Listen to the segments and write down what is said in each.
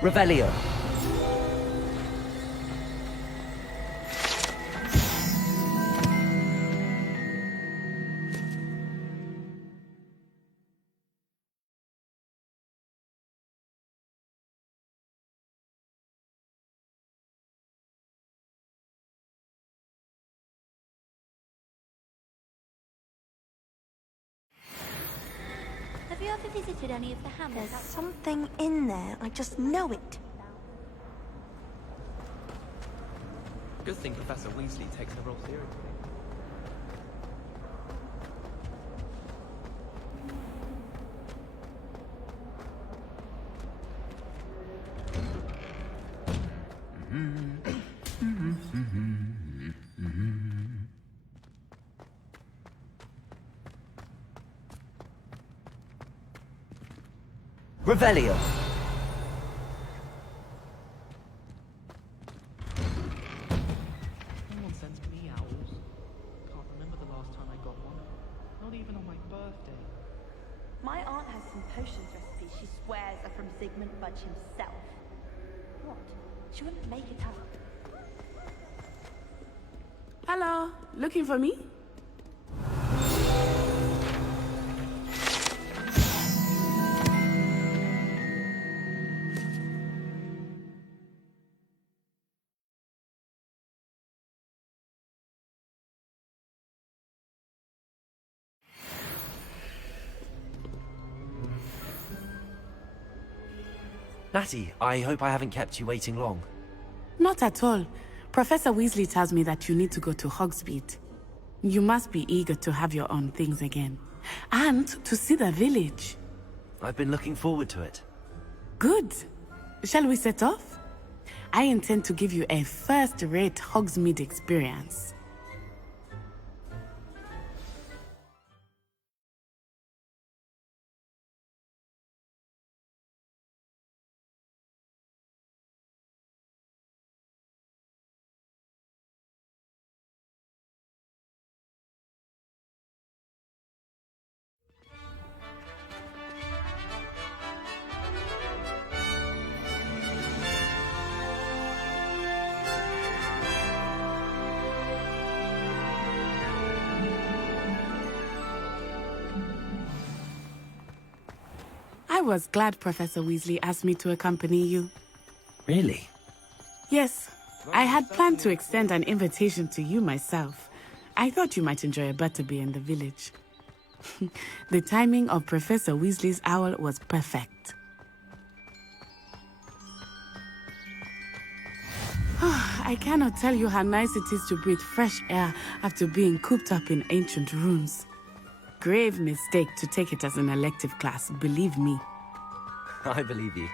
Revelio. Have you ever visited any of the hamlets? There's something in there. I just know it. Good thing Professor Weasley takes her role seriously. Revelio. Someone sends me owls. Can't remember the last time I got one. Not even on my birthday. My aunt has some potions recipes she swears are from Zygmunt Budge himself. What? She wouldn't make it up. Hello, looking for me? Natty, I hope I haven't kept you waiting long. Not at all. Professor Weasley tells me that you need to go to Hogsmeade. You must be eager to have your own things again. And to see the village. I've been looking forward to it. Good. Shall we set off? I intend to give you a first-rate Hogsmeade experience. I was glad Professor Weasley asked me to accompany you. Really? Yes, I had planned to extend an invitation to you myself. I thought you might enjoy a butterbeer in the village. The timing of Professor Weasley's owl was perfect. I cannot tell you how nice it is to breathe fresh air after being cooped up in ancient rooms. Grave mistake to take it as an elective class, believe me. I believe you.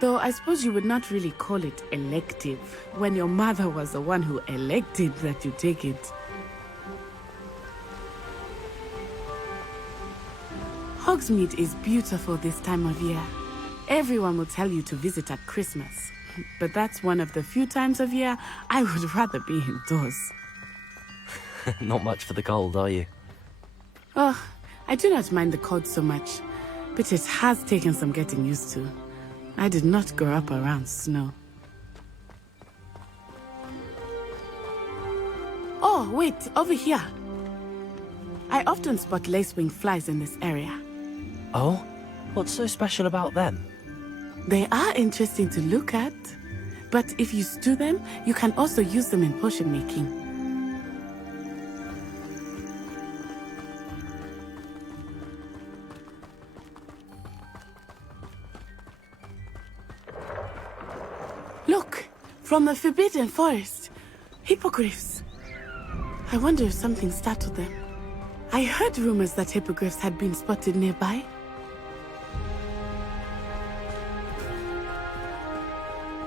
Though I suppose you would not really call it elective when your mother was the one who elected that you take it. Hogsmeade is beautiful this time of year. Everyone will tell you to visit at Christmas. But that's one of the few times of year I would rather be indoors. Not much for the cold, are you? Oh, I do not mind the cold so much, but it has taken some getting used to. I did not grow up around snow. Oh, wait, over here. I often spot lacewing flies in this area. Oh? What's so special about them? They are interesting to look at, but if you stew them, you can also use them in potion making. Look, from the Forbidden Forest. Hippogriffs. I wonder if something startled them. I heard rumors that hippogriffs had been spotted nearby.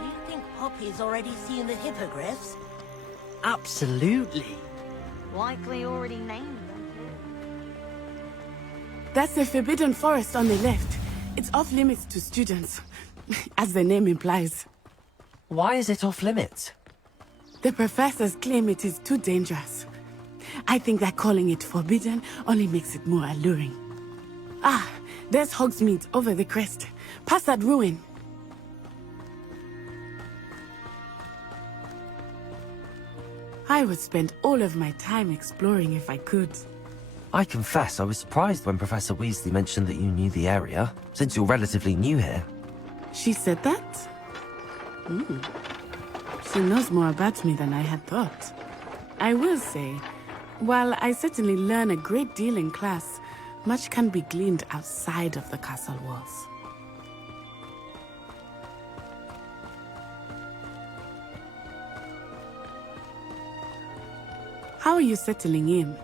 You think Poppy's already seen the hippogriffs? Absolutely. Likely already named them. That's the Forbidden Forest on the left. It's off limits to students, as the name implies. Why is it off limits? The professors claim it is too dangerous. I think that calling it forbidden only makes it more alluring. Ah, there's Hogsmeade over the crest, past that ruin. I would spend all of my time exploring if I could. I confess I was surprised when Professor Weasley mentioned that you knew the area, since you're relatively new here. She said that? She knows more about me than I had thought. I will say, while I certainly learn a great deal in class, much can be gleaned outside of the castle walls. How are you settling in?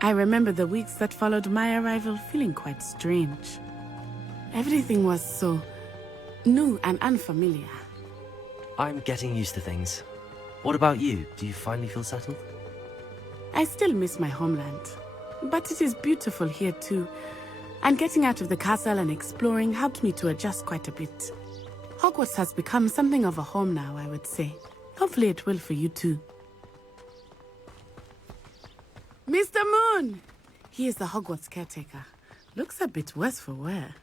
I remember the weeks that followed my arrival feeling quite strange. Everything was so new and unfamiliar. I'm getting used to things. What about you? Do you finally feel settled? I still miss my homeland, but it is beautiful here too. And getting out of the castle and exploring helped me to adjust quite a bit. Hogwarts has become something of a home now, I would say. Hopefully it will for you too. Mr. Moon! He is the Hogwarts caretaker. Looks a bit worse for wear.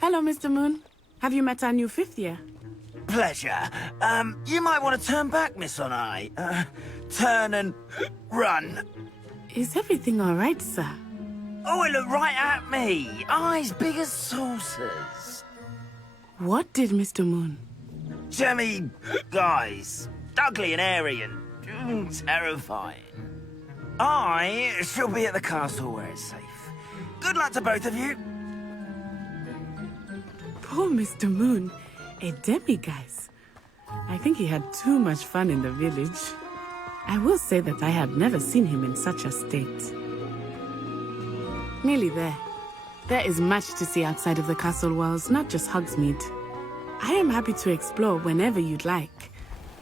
Hello, Mr. Moon. Have you met our new 5th year? Pleasure. You might want to turn back, Miss Onai. Turn and run. Is everything all right, sir? Oh, it looked right at me. Eyes big as saucers. What did Mr. Moon? Jemmy guys. Ugly and airy and terrifying. I shall be at the castle where it's safe. Good luck to both of you. Poor Mr. Moon. A demiguise. I think he had too much fun in the village. I will say that I have never seen him in such a state. Nearly there. There is much to see outside of the castle walls, not just Hogsmeade. I am happy to explore whenever you'd like.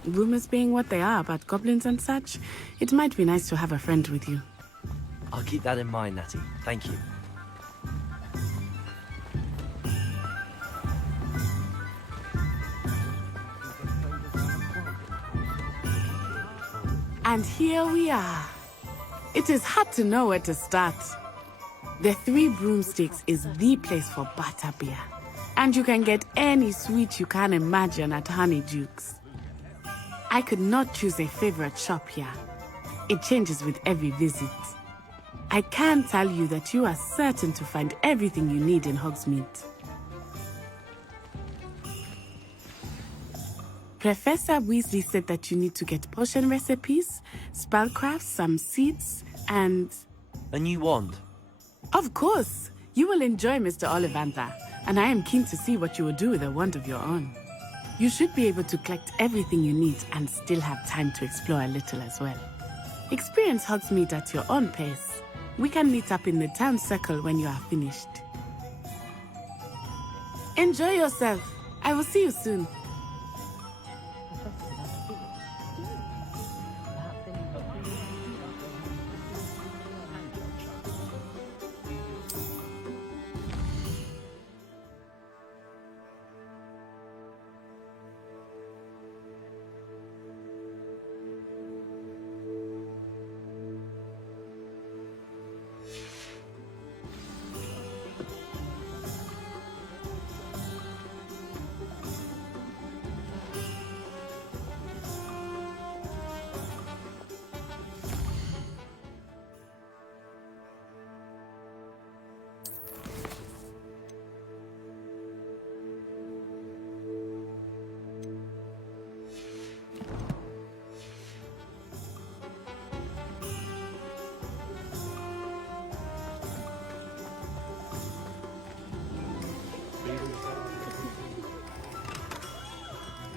Rumors being what they are about goblins and such, it might be nice to have a friend with you. I'll keep that in mind, Natty. Thank you. And here we are. It is hard to know where to start. The Three Broomsticks is the place for butterbeer. And you can get any sweet you can imagine at Honeydukes. I could not choose a favorite shop here. It changes with every visit. I can tell you that you are certain to find everything you need in Hogsmeade. Professor Weasley said that you need to get potion recipes, spellcrafts, some seeds, and... A new wand. Of course! You will enjoy Mr. Ollivander, and I am keen to see what you will do with a wand of your own. You should be able to collect everything you need and still have time to explore a little as well. Experience Hogsmeade at your own pace. We can meet up in the town circle when you are finished. Enjoy yourself. I will see you soon.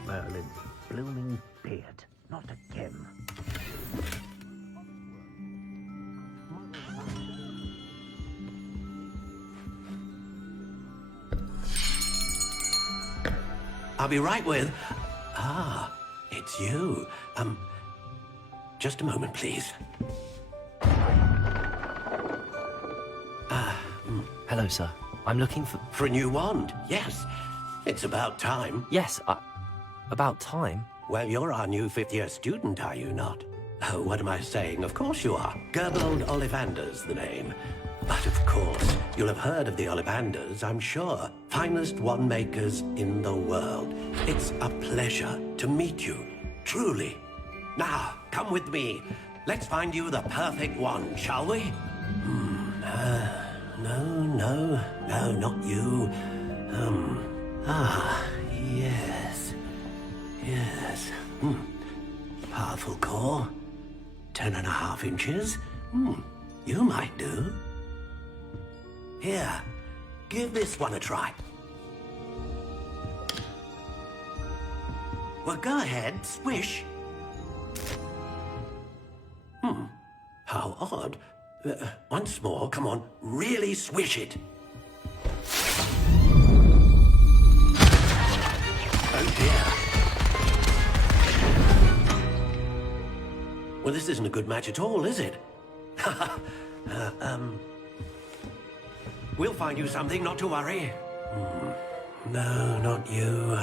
Merlin's blooming beard, not a gem. I'll be right with... Ah, it's you. Just a moment, please. Hello, sir. I'm looking for... For a new wand, yes. It's about time. Yes, about time. Well, you're our new 5th-year student, are you not? Oh, what am I saying? Of course you are. Gerbold Ollivander's the name. But of course, you'll have heard of the Ollivanders, I'm sure. Finest wand makers in the world. It's a pleasure to meet you. Truly. Now, come with me. Let's find you the perfect one, shall we? No, not you. Yes. Yes. Powerful core. 10.5 inches. You might do. Here, give this one a try. Well, go ahead, swish. How odd. Once more, come on, really swish it. Oh dear. Well, this isn't a good match at all, is it? We'll find you something, not to worry. No, not you.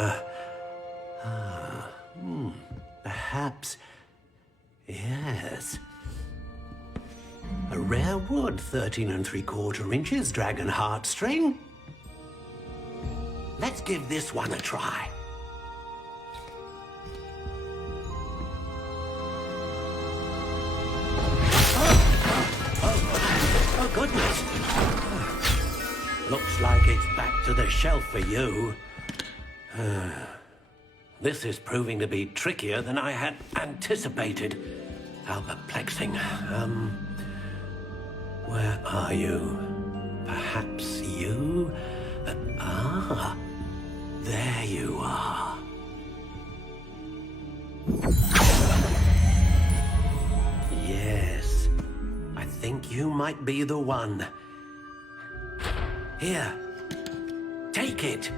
Perhaps... Yes. A rare wood, 13 3/4 inches, dragon heartstring. Let's give this one a try. Oh, goodness. Looks like it's back to the shelf for you. This is proving to be trickier than I had anticipated. How perplexing. Where are you? Perhaps you? There you are. Yes, I think you might be the one. Here, take it.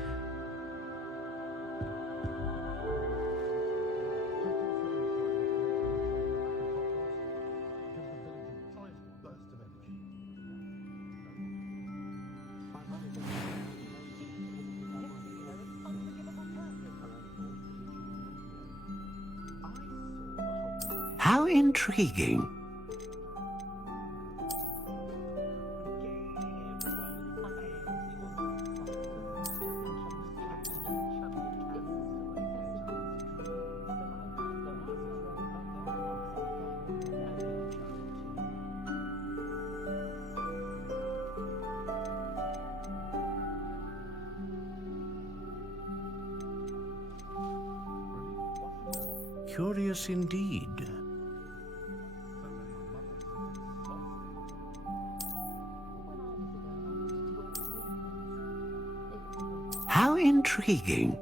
How intriguing. Curious indeed. How intriguing.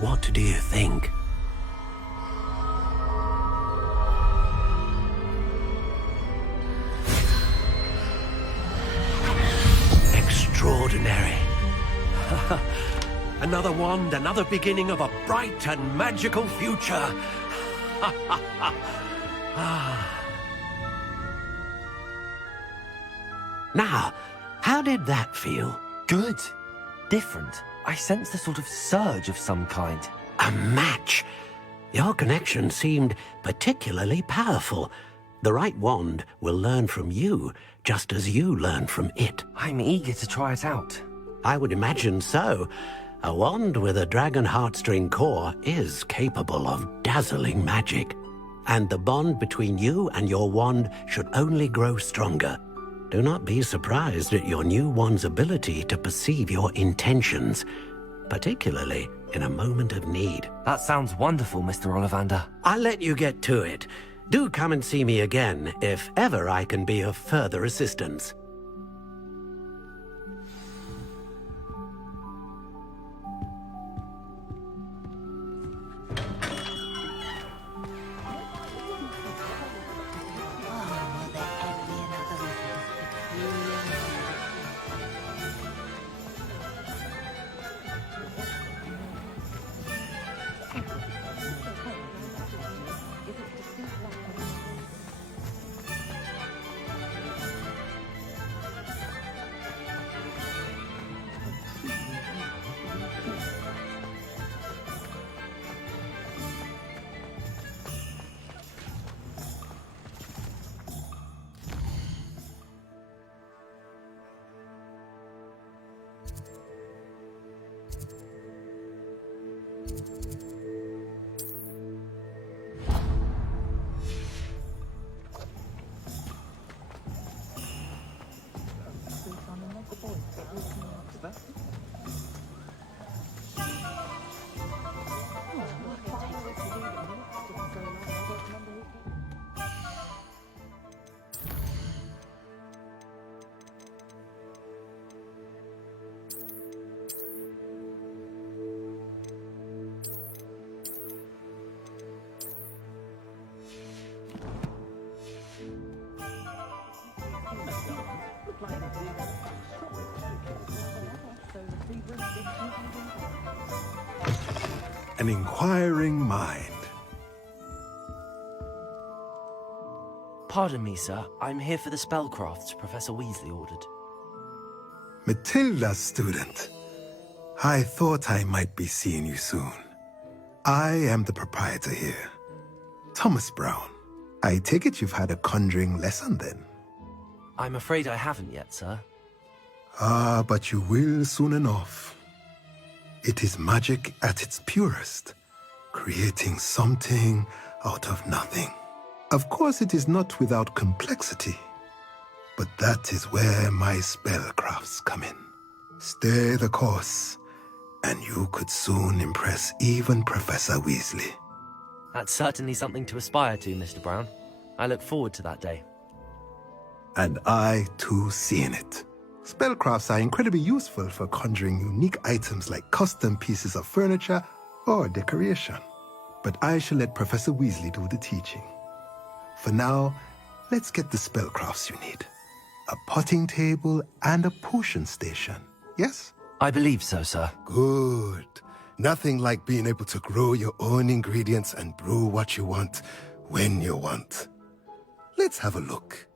What do you think? Extraordinary. Another wand, another beginning of a bright and magical future. Now, how did that feel? Good. Different. I sensed a sort of surge of some kind. A match. Your connection seemed particularly powerful. The right wand will learn from you, just as you learn from it. I'm eager to try it out. I would imagine so. A wand with a dragon heartstring core is capable of dazzling magic. And the bond between you and your wand should only grow stronger. Do not be surprised at your new wand's ability to perceive your intentions, particularly in a moment of need. That sounds wonderful, Mr. Ollivander. I'll let you get to it. Do come and see me again if ever I can be of further assistance. An inquiring mind. Pardon me, sir. I'm here for the spellcrafts Professor Weasley ordered. Matilda's student. I thought I might be seeing you soon. I am the proprietor here, Thomas Brown. I take it you've had a conjuring lesson then? I'm afraid I haven't yet, sir. Ah, but you will soon enough. It is magic at its purest, creating something out of nothing. Of course, it is not without complexity, but that is where my spellcrafts come in. Stay the course, and you could soon impress even Professor Weasley. That's certainly something to aspire to, Mr. Brown. I look forward to that day. And I, too, see in it. Spellcrafts are incredibly useful for conjuring unique items like custom pieces of furniture or decoration. But I shall let Professor Weasley do the teaching. For now, let's get the spellcrafts you need. A potting table and a potion station, yes? I believe so, sir. Good. Nothing like being able to grow your own ingredients and brew what you want when you want. Let's have a look.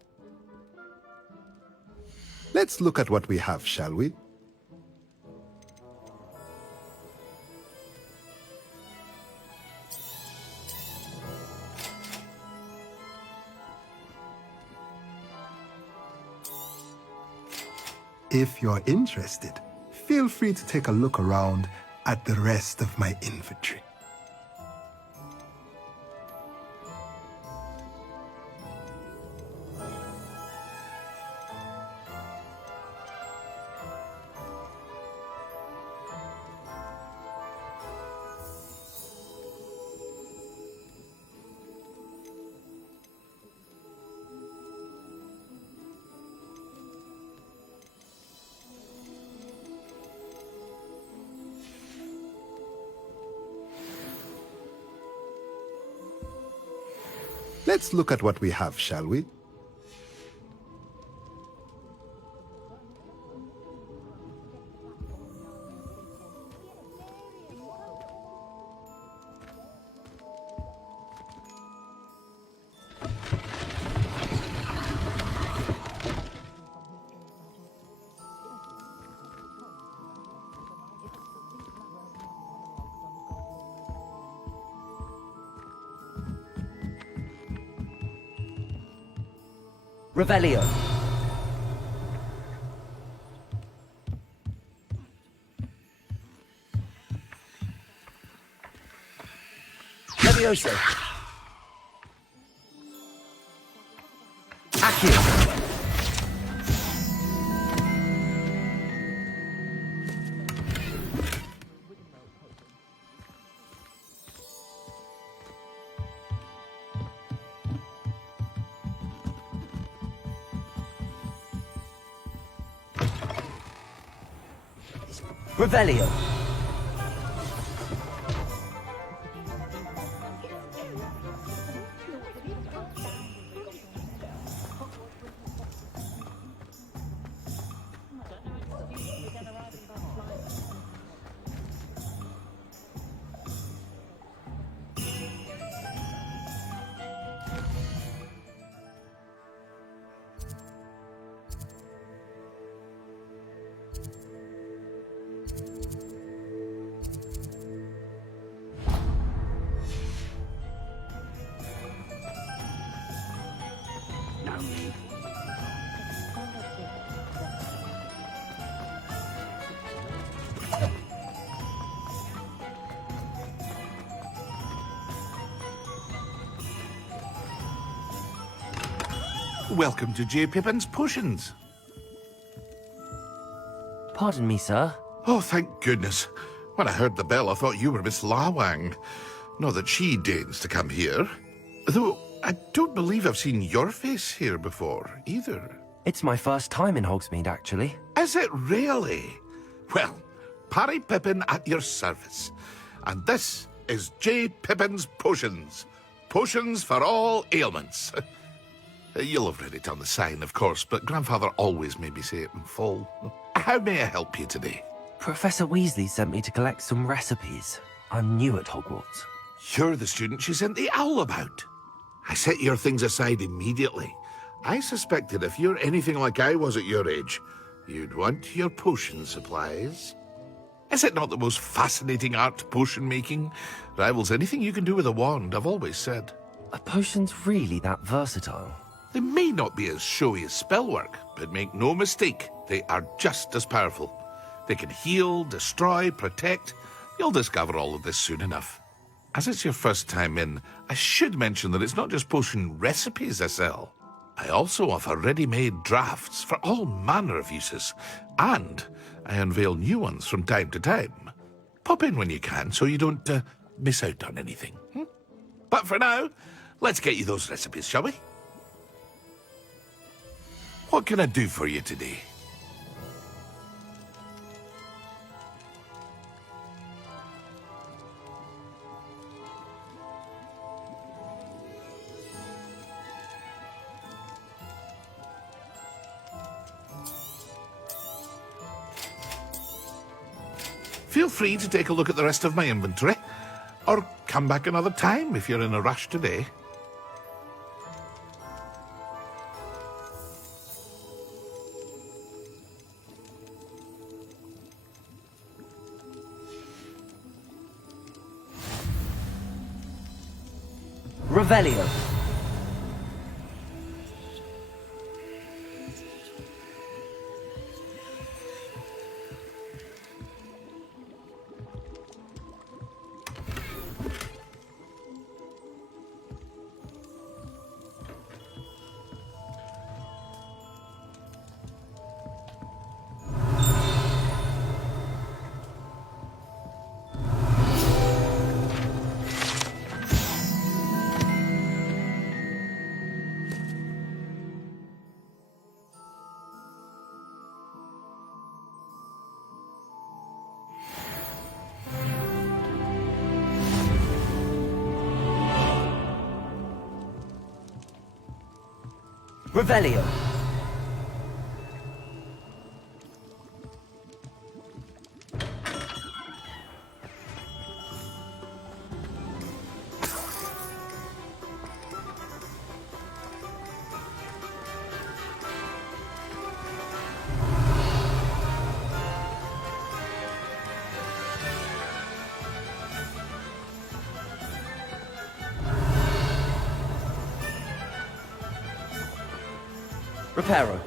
Let's look at what we have, shall we? If you're interested, feel free to take a look around at the rest of my inventory. Let's look at what we have, shall we? Revelio. Levioso. Accio. Revelio. Welcome to J. Pippin's Potions. Pardon me, sir. Oh, thank goodness. When I heard the bell, I thought you were Miss Lawang. Not that she deigns to come here. Though, I don't believe I've seen your face here before, either. It's my first time in Hogsmeade, actually. Is it really? Well, Parry Pippin at your service. And this is J. Pippin's Potions. Potions for all ailments. You'll have read it on the sign, of course, but Grandfather always made me say it in full. How may I help you today? Professor Weasley sent me to collect some recipes. I'm new at Hogwarts. You're the student she sent the owl about. I set your things aside immediately. I suspected if you're anything like I was at your age, you'd want your potion supplies. Is it not the most fascinating art, potion making? Rivals anything you can do with a wand, I've always said. Are potions really that versatile? They may not be as showy as spellwork, but make no mistake, they are just as powerful. They can heal, destroy, protect. You'll discover all of this soon enough. As it's your first time in, I should mention that it's not just potion recipes I sell. I also offer ready-made drafts for all manner of uses, and I unveil new ones from time to time. Pop in when you can so you don't miss out on anything. But for now, let's get you those recipes, shall we? What can I do for you today? Feel free to take a look at the rest of my inventory, or come back another time if you're in a rush today. Revelio. Revelio. Reparo.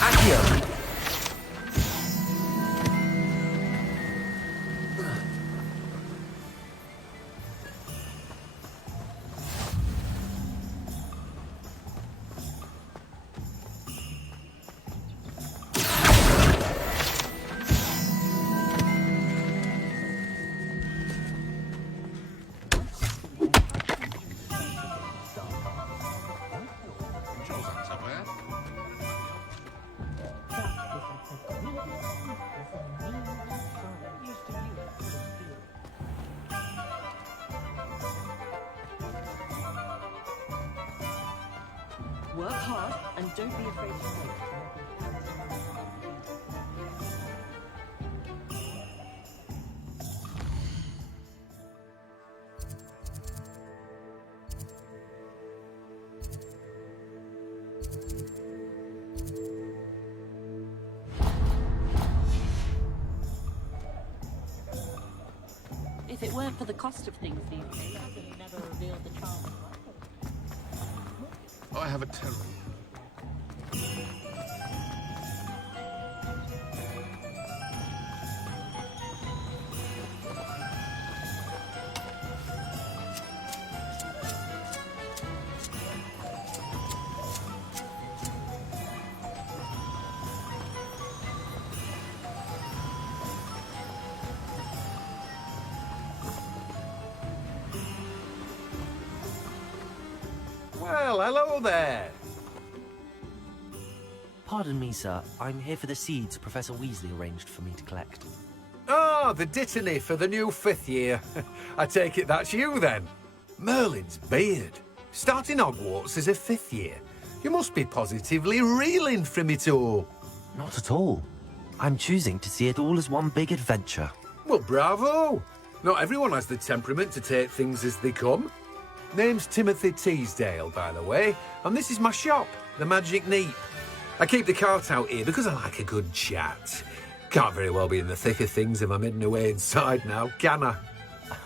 Accio. Work hard and don't be afraid to fail. If it weren't for the cost of things these days, I could have never revealed the charm. Oh, I have a terrible. Well, hello there. Pardon me, sir. I'm here for the seeds Professor Weasley arranged for me to collect. Oh, the dittany for the new 5th year. I take it that's you then. Merlin's beard. Starting Hogwarts as a 5th year. You must be positively reeling from it all. Not at all. I'm choosing to see it all as one big adventure. Well, bravo. Not everyone has the temperament to take things as they come. Name's Timothy Teasdale, by the way, and this is my shop, the Magic Neep. I keep the cart out here because I like a good chat. Can't very well be in the thick of things if I'm hidden away inside now, can I?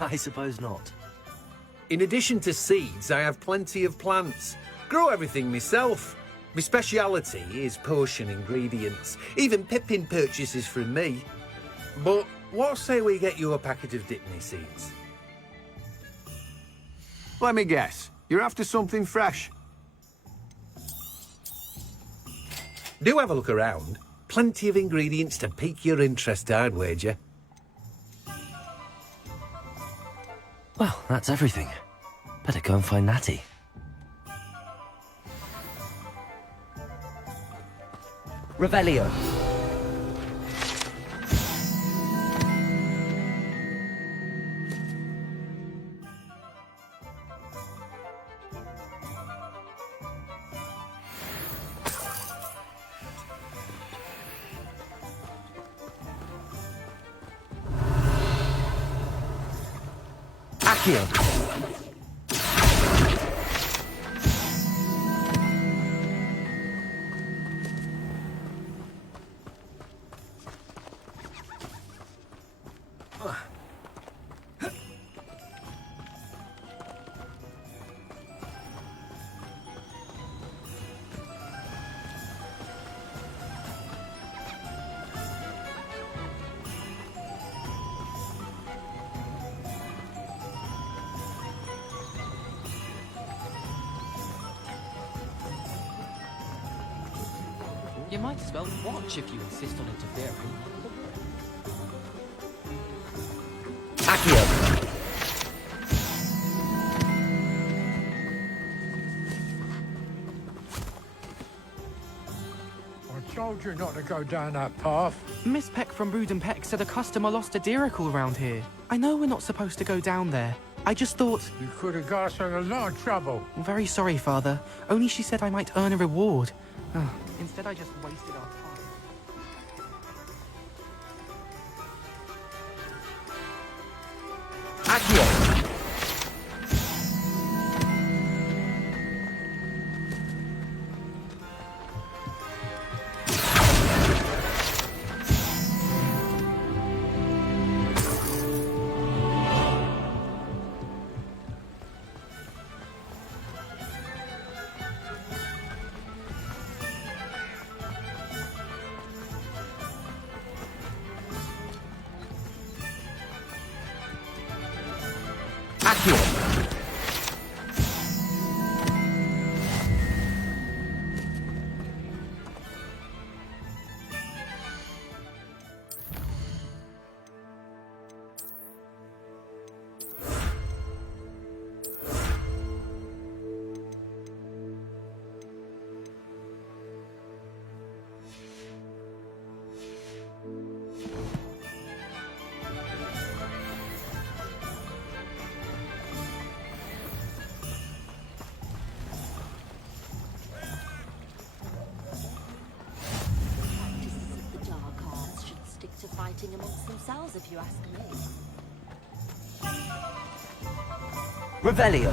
I suppose not. In addition to seeds, I have plenty of plants. Grow everything myself. My speciality is potion ingredients. Even Pippin purchases from me. But what say we get you a packet of Dittany seeds? Let me guess. You're after something fresh. Do have a look around. Plenty of ingredients to pique your interest, I'd wager. Well, that's everything. Better go and find Natty. Revelio. Accio. You might as well watch if you insist on interfering. Accio. Our told you not to go down that path. Miss Peck from Brood and Peck said a customer lost a deeracle around here. I know we're not supposed to go down there. I just thought... You could have got us in a lot of trouble. I'm very sorry, Father. Only she said I might earn a reward. Instead, I just wasted our time. Accio! Fighting amongst themselves, if you ask me. Revelio.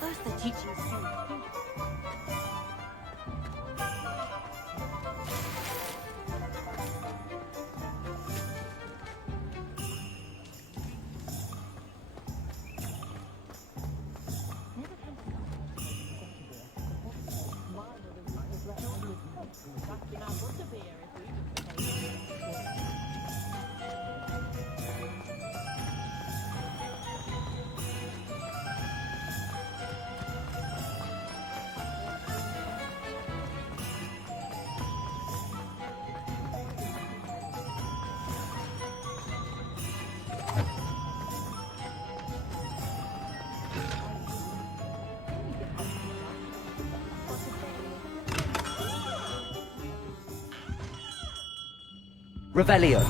First they're teaching us so Revelio.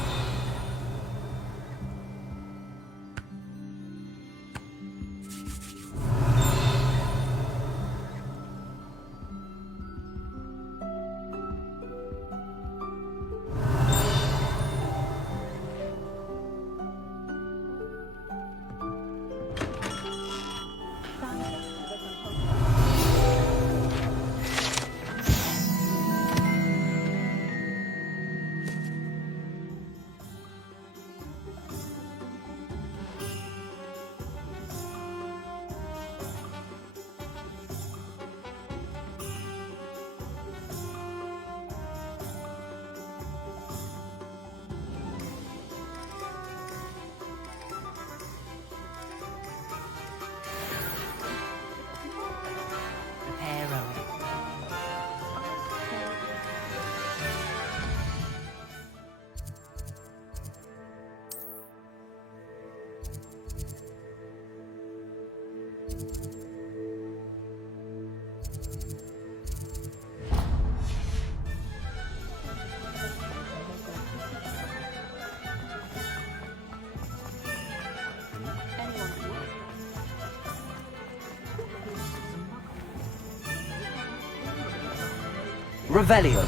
Revelio.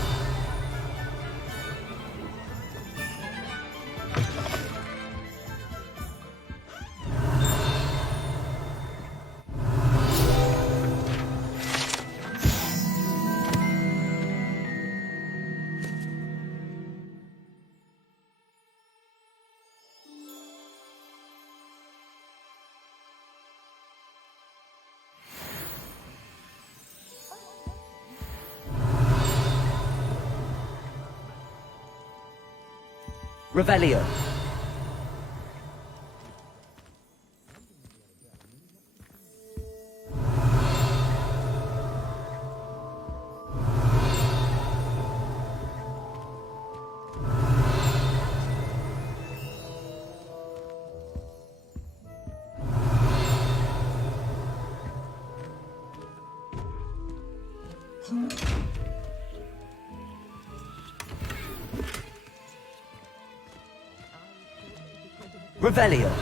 Revelio. Revelio.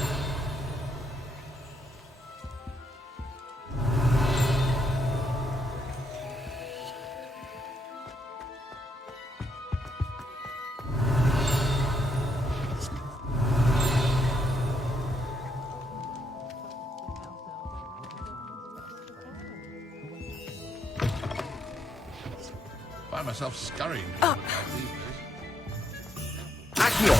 Find myself scurrying. Accio.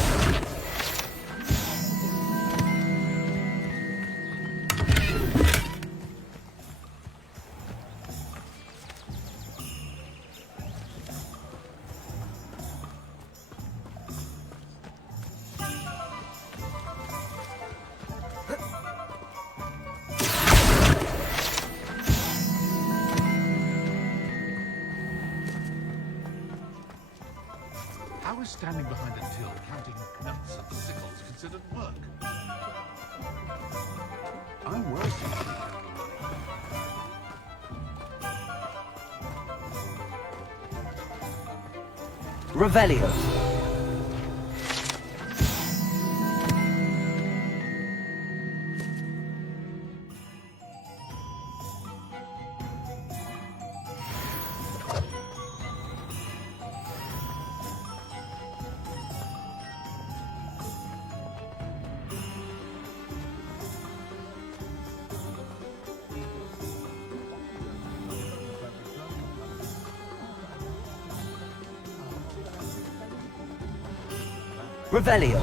How is standing behind a till counting nuts and sickles considered work? I'm worse. Revelio. Revelio.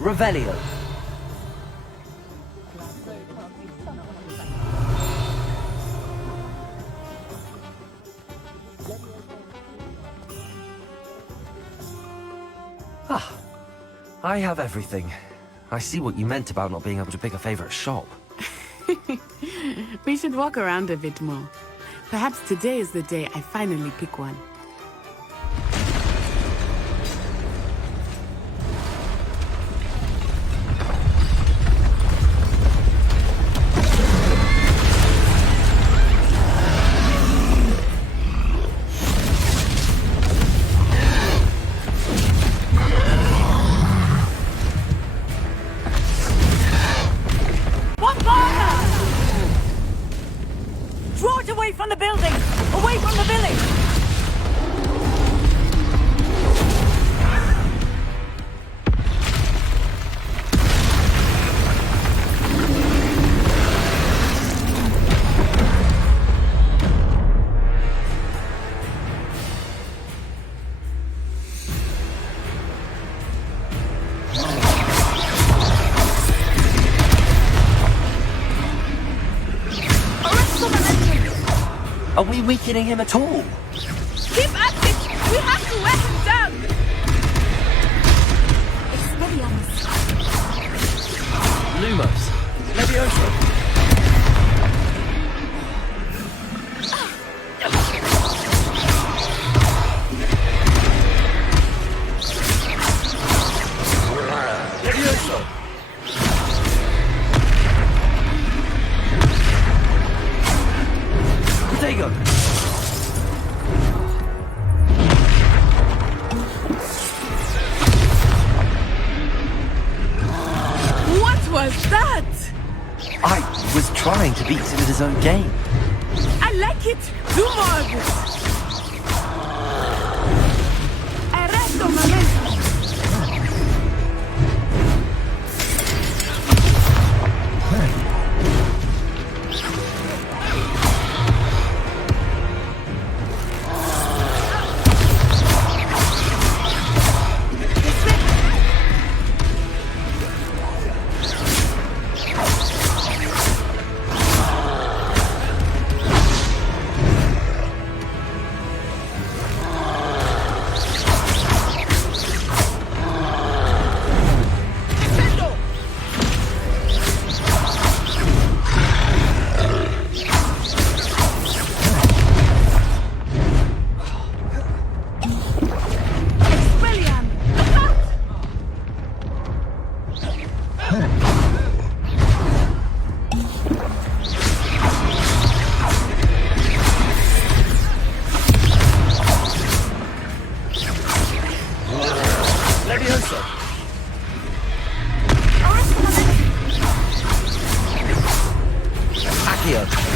Revelio. Ah, I have everything. I see what you meant about not being able to pick a favorite shop. We should walk around a bit more. Perhaps today is the day I finally pick one. From the building! Away from the village! Are we weakening him at all? Keep at it! We have to wear him down! Expelliarmus. Lumos. Levioso. Levioso. Protego. What was that? I was trying to beat him at his own game. I like it. Do more of it. Arresto momento. Levioso! Accio!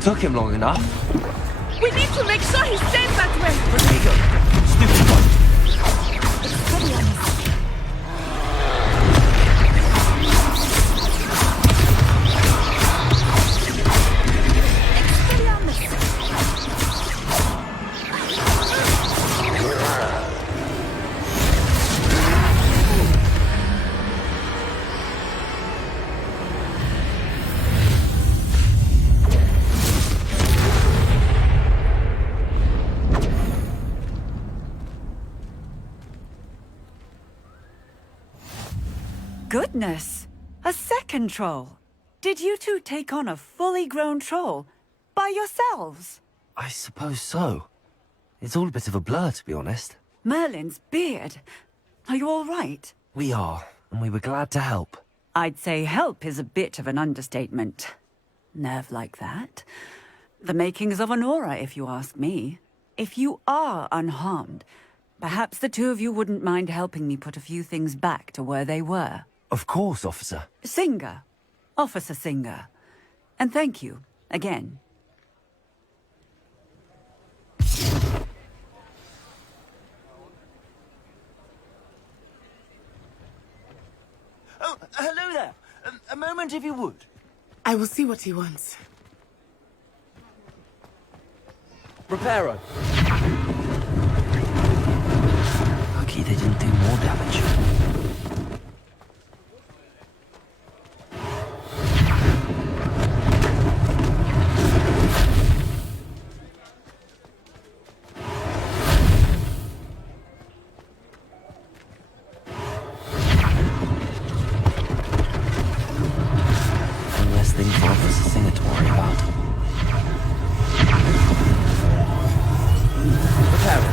Took him long enough. We need to make sure he stays that way. Rodrigo! Stupid one! Goodness! A second troll! Did you two take on a fully grown troll? By yourselves? I suppose so. It's all a bit of a blur, to be honest. Merlin's beard. Are you all right? We are, and we were glad to help. I'd say help is a bit of an understatement. Nerve like that. The makings of an aura, if you ask me. If you are unharmed, perhaps the two of you wouldn't mind helping me put a few things back to where they were. Of course, officer. Singer. Officer Singer. And thank you, again. Oh, hello there. A moment, if you would. I will see what he wants. Reparo. Lucky they didn't do more damage. One less thing for Officer Singer to worry about. Reparo.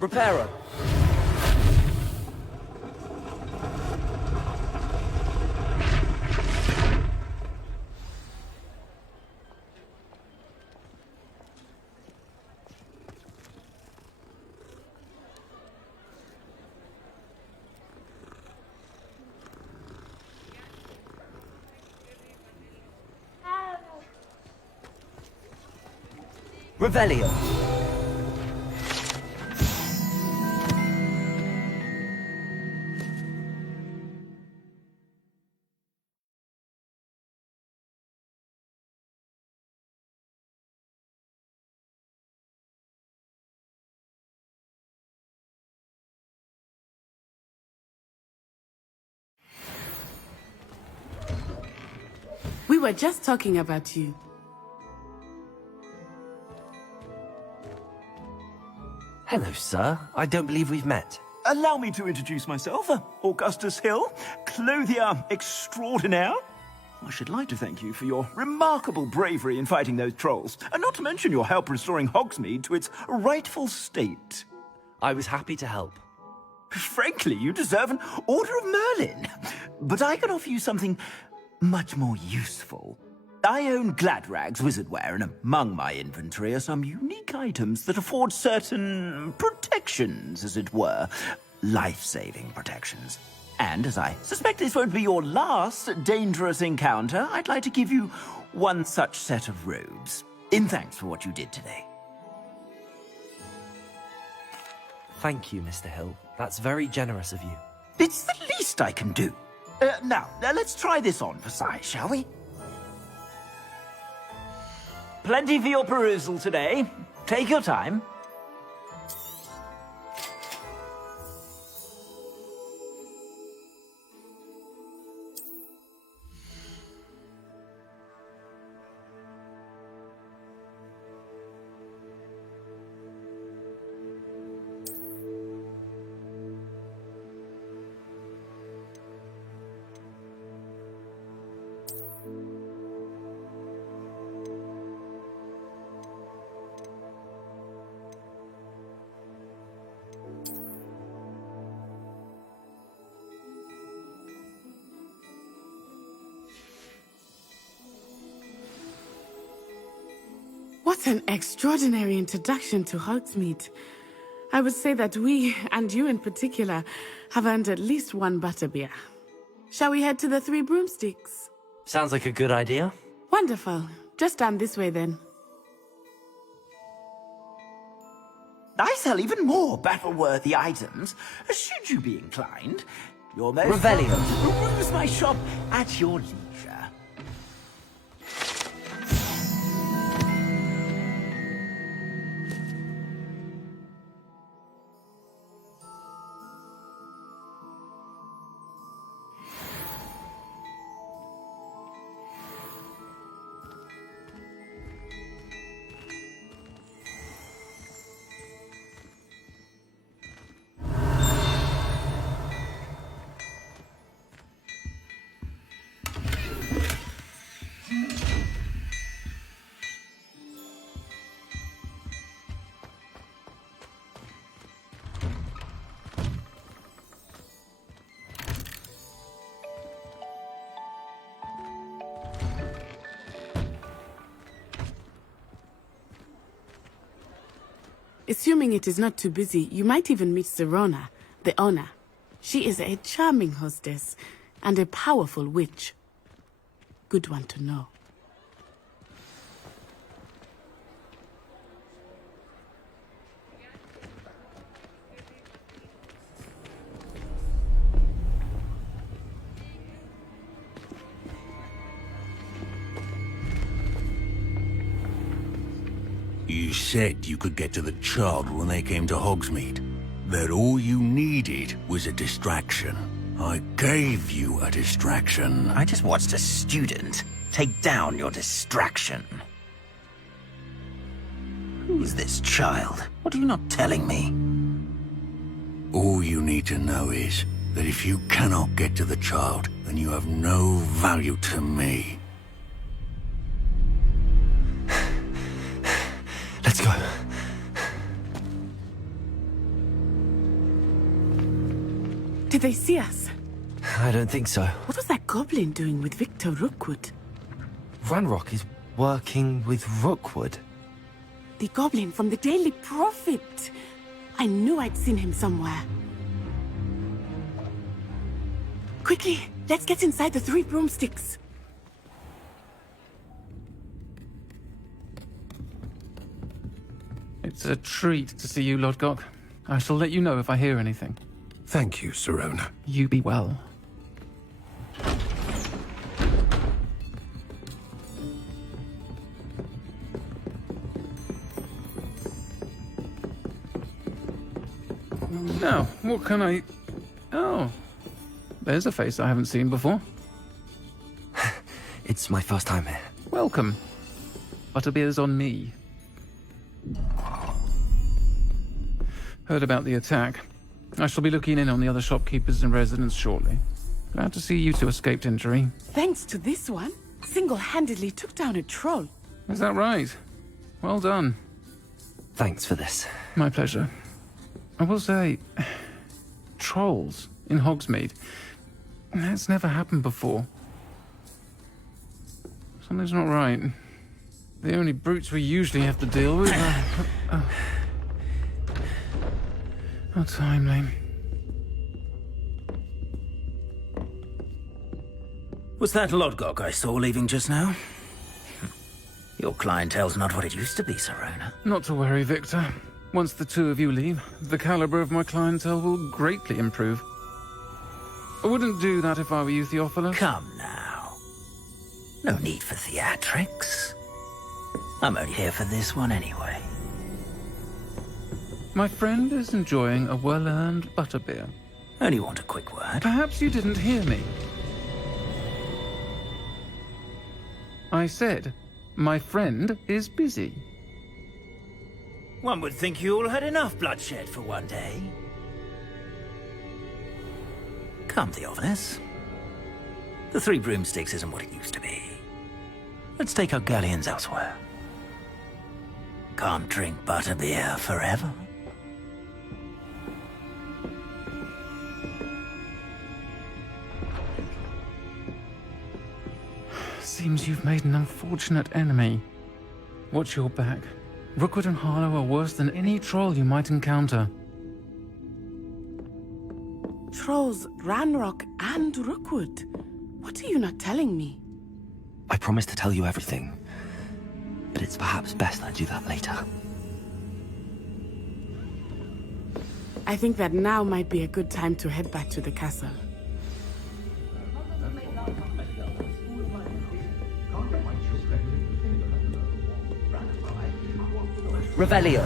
Reparo. Revelio. We were just talking about you. Hello, sir. I don't believe we've met. Allow me to introduce myself. Augustus Hill, clothier extraordinaire. I should like to thank you for your remarkable bravery in fighting those trolls, and not to mention your help restoring Hogsmeade to its rightful state. I was happy to help. Frankly, you deserve an Order of Merlin. But I can offer you something much more useful. I own Gladrag's wizardware, and among my inventory are some unique items that afford certain protections, as it were. Life-saving protections. And as I suspect this won't be your last dangerous encounter, I'd like to give you one such set of robes, in thanks for what you did today. Thank you, Mr. Hill. That's very generous of you. It's the least I can do. Now, let's try this on for size, shall we? Plenty for your perusal today. Take your time. What an extraordinary introduction to Hogsmeade. I would say that we, and you in particular, have earned at least one butterbeer. Shall we head to the Three Broomsticks? Sounds like a good idea. Wonderful. Just down this way then. I sell even more battle-worthy items, should you be inclined. You're most Revelio. welcome to peruse my shop at your leisure. Assuming it is not too busy, you might even meet Serona, the owner. She is a charming hostess and a powerful witch. Good one to know. You said you could get to the child when they came to Hogsmeade. That all you needed was a distraction. I gave you a distraction. I just watched a student take down your distraction. Who's this child? What are you not telling me? All you need to know is that if you cannot get to the child, then you have no value to me. Let's go. Did they see us? I don't think so. What was that goblin doing with Victor Rookwood? Ranrock is working with Rookwood. The goblin from the Daily Prophet. I knew I'd seen him somewhere. Quickly, let's get inside the Three Broomsticks. It's a treat to see you, Lodgok. I shall let you know if I hear anything. Thank you, Serona. You be well. Now, what can I... Oh, there's a face I haven't seen before. It's my first time here. Welcome. Butterbeer's on me. Heard about the attack. I shall be looking in on the other shopkeepers and residents shortly. Glad to see you two escaped injury. Thanks to this one, single-handedly took down a troll. Is that right? Well done. Thanks for this. My pleasure. I will say, trolls in Hogsmeade. That's never happened before. Something's not right. The only brutes we usually have to deal with are... How timely. Was that Lodgok I saw leaving just now? Your clientele's not what it used to be, Serona. Not to worry, Victor. Once the two of you leave, the caliber of my clientele will greatly improve. I wouldn't do that if I were you, Theophilus. Come now. No need for theatrics. I'm only here for this one anyway. My friend is enjoying a well-earned butterbeer. Only want a quick word. Perhaps you didn't hear me. I said, my friend is busy. One would think you all had enough bloodshed for one day. Come, Theophilus. The Three Broomsticks isn't what it used to be. Let's take our galleons elsewhere. Can't drink butterbeer forever. Seems you've made an unfortunate enemy. Watch your back. Rookwood and Harlow are worse than any troll you might encounter. Trolls, Ranrock, and Rookwood. What are you not telling me? I promised to tell you everything, but it's perhaps best I do that later. I think that now might be a good time to head back to the castle. Revelio.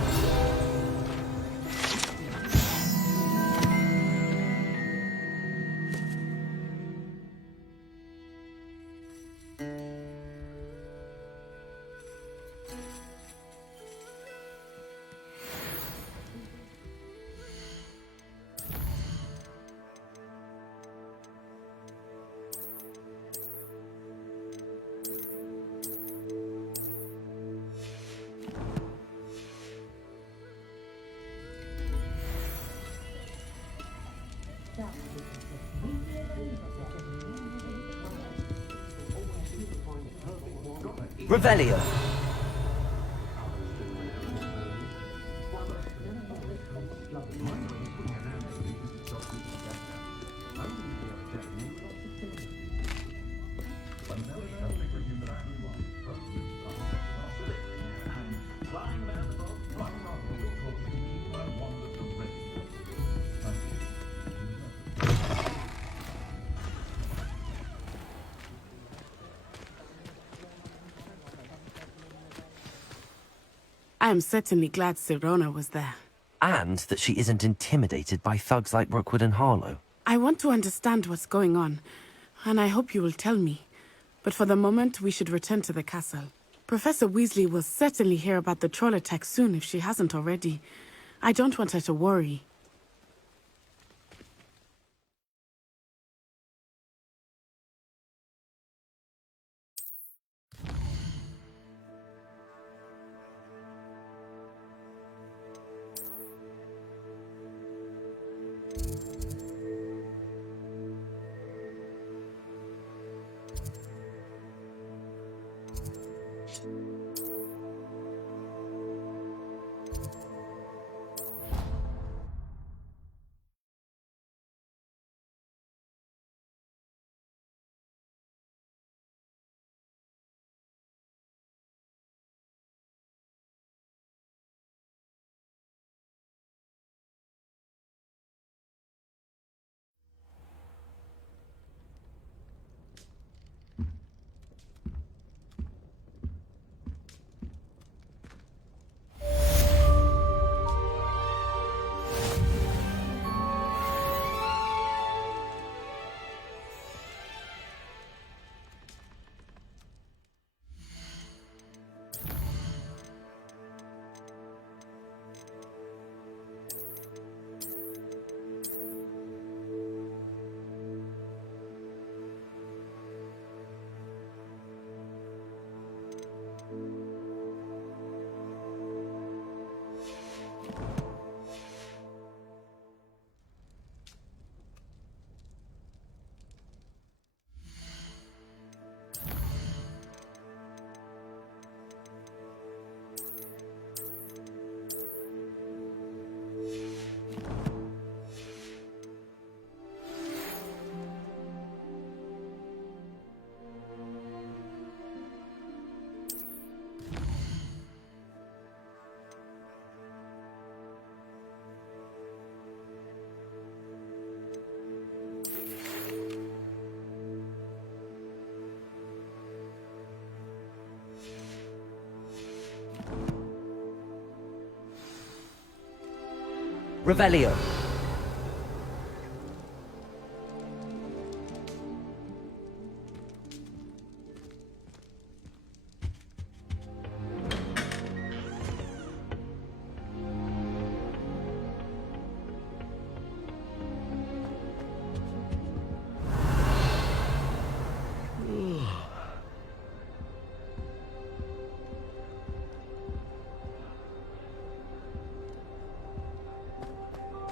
Revelio. I am certainly glad Serona was there. And that she isn't intimidated by thugs like Rookwood and Harlow. I want to understand what's going on, and I hope you will tell me. But for the moment, we should return to the castle. Professor Weasley will certainly hear about the troll attack soon if she hasn't already. I don't want her to worry. Revelio.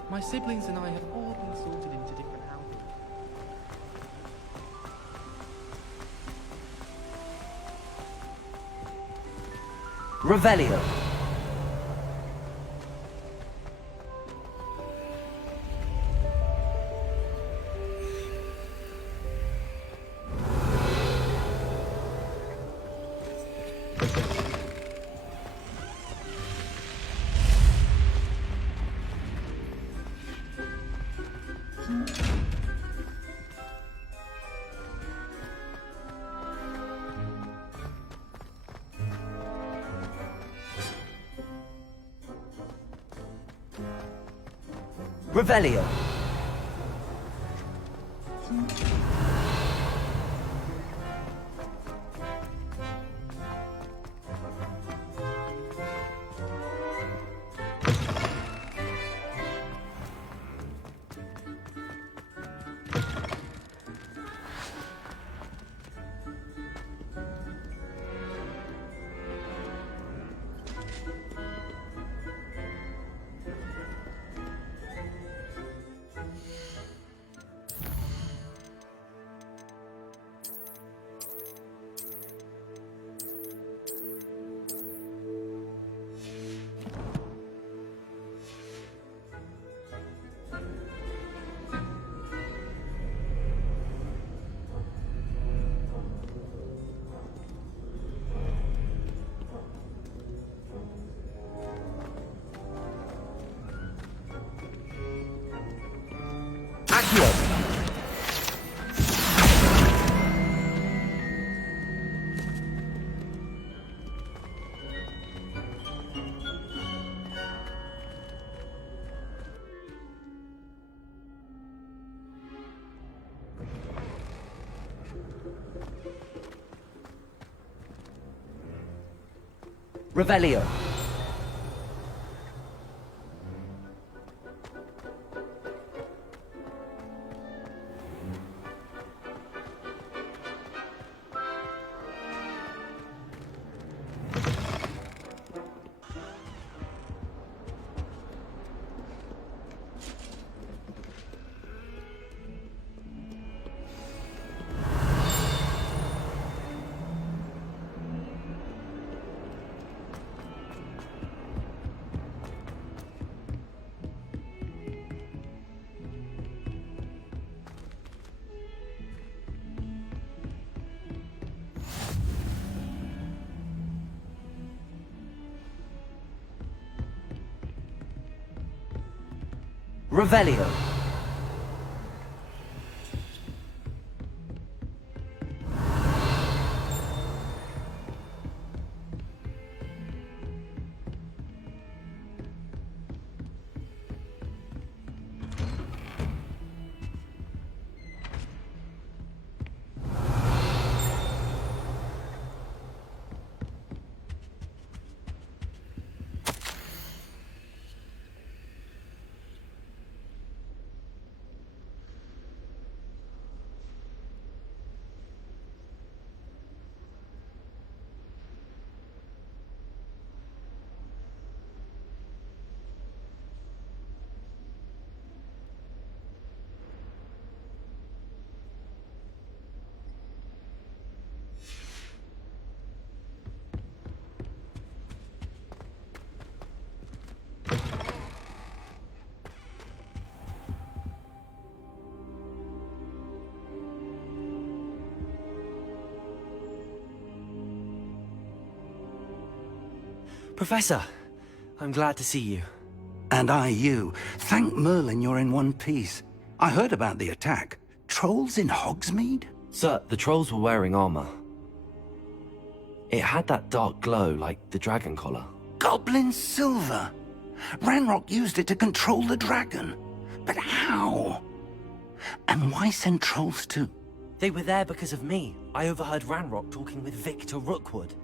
My siblings and I have all been sorted into different houses. Revelio. Revelio. Revelio. Revelio. Professor, I'm glad to see you. And I you. Thank Merlin you're in one piece. I heard about the attack. Trolls in Hogsmeade? Sir, the trolls were wearing armor. It had that dark glow like the dragon collar. Goblin silver! Ranrock used it to control the dragon. But how? And why send trolls too? They were there because of me. I overheard Ranrock talking with Victor Rookwood.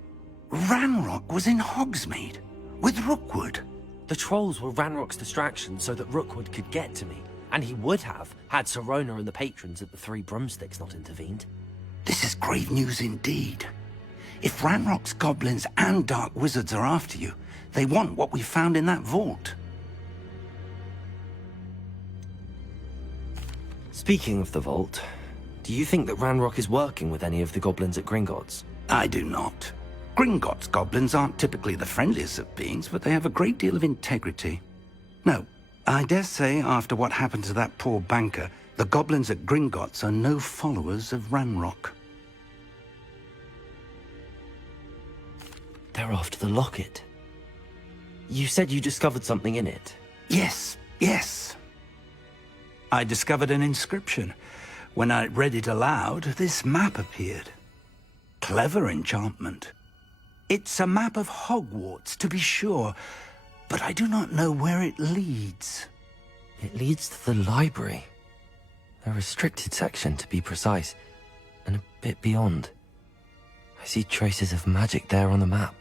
Ranrock was in Hogsmeade with Rookwood. The trolls were Ranrock's distraction so that Rookwood could get to me. And he would have, had Serona and the patrons at the Three Broomsticks not intervened. This is grave news indeed. If Ranrock's goblins and dark wizards are after you, they want what we found in that vault. Speaking of the vault, do you think that Ranrock is working with any of the goblins at Gringotts? I do not. Gringotts goblins aren't typically the friendliest of beings, but they have a great deal of integrity. No, I dare say after what happened to that poor banker, the goblins at Gringotts are no followers of Ranrock. They're after the locket. You said you discovered something in it. Yes, yes. I discovered an inscription. When I read it aloud, this map appeared. Clever enchantment. It's a map of Hogwarts, to be sure, but I do not know where it leads. It leads to the library. A restricted section, to be precise, and a bit beyond. I see traces of magic there on the map.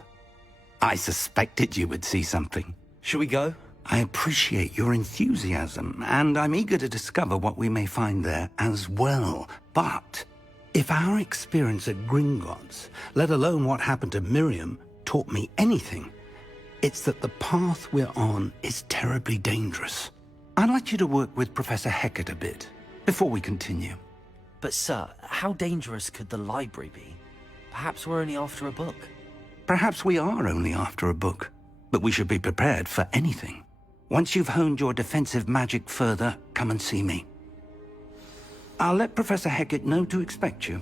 I suspected you would see something. Shall we go? I appreciate your enthusiasm, and I'm eager to discover what we may find there as well. But if our experience at Gringotts, let alone what happened to Miriam, taught me anything, it's that the path we're on is terribly dangerous. I'd like you to work with Professor Hecat a bit before we continue. But sir, how dangerous could the library be? Perhaps we're only after a book. Perhaps we are only after a book, but we should be prepared for anything. Once you've honed your defensive magic further, come and see me. I'll let Professor Hecat know to expect you.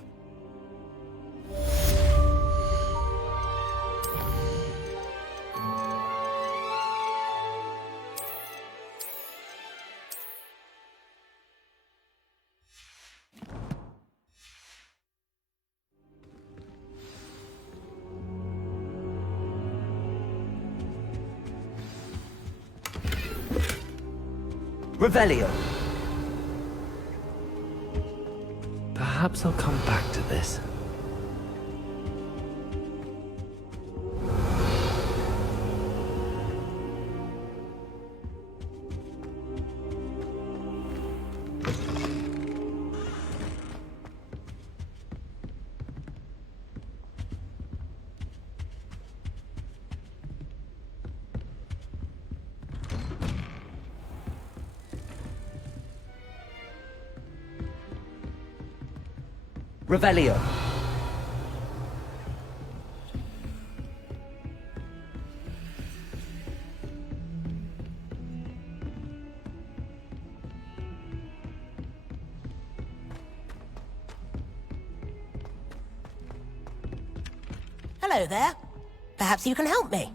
Revelio. Perhaps I'll come back to this. Revelio. Hello there. Perhaps you can help me.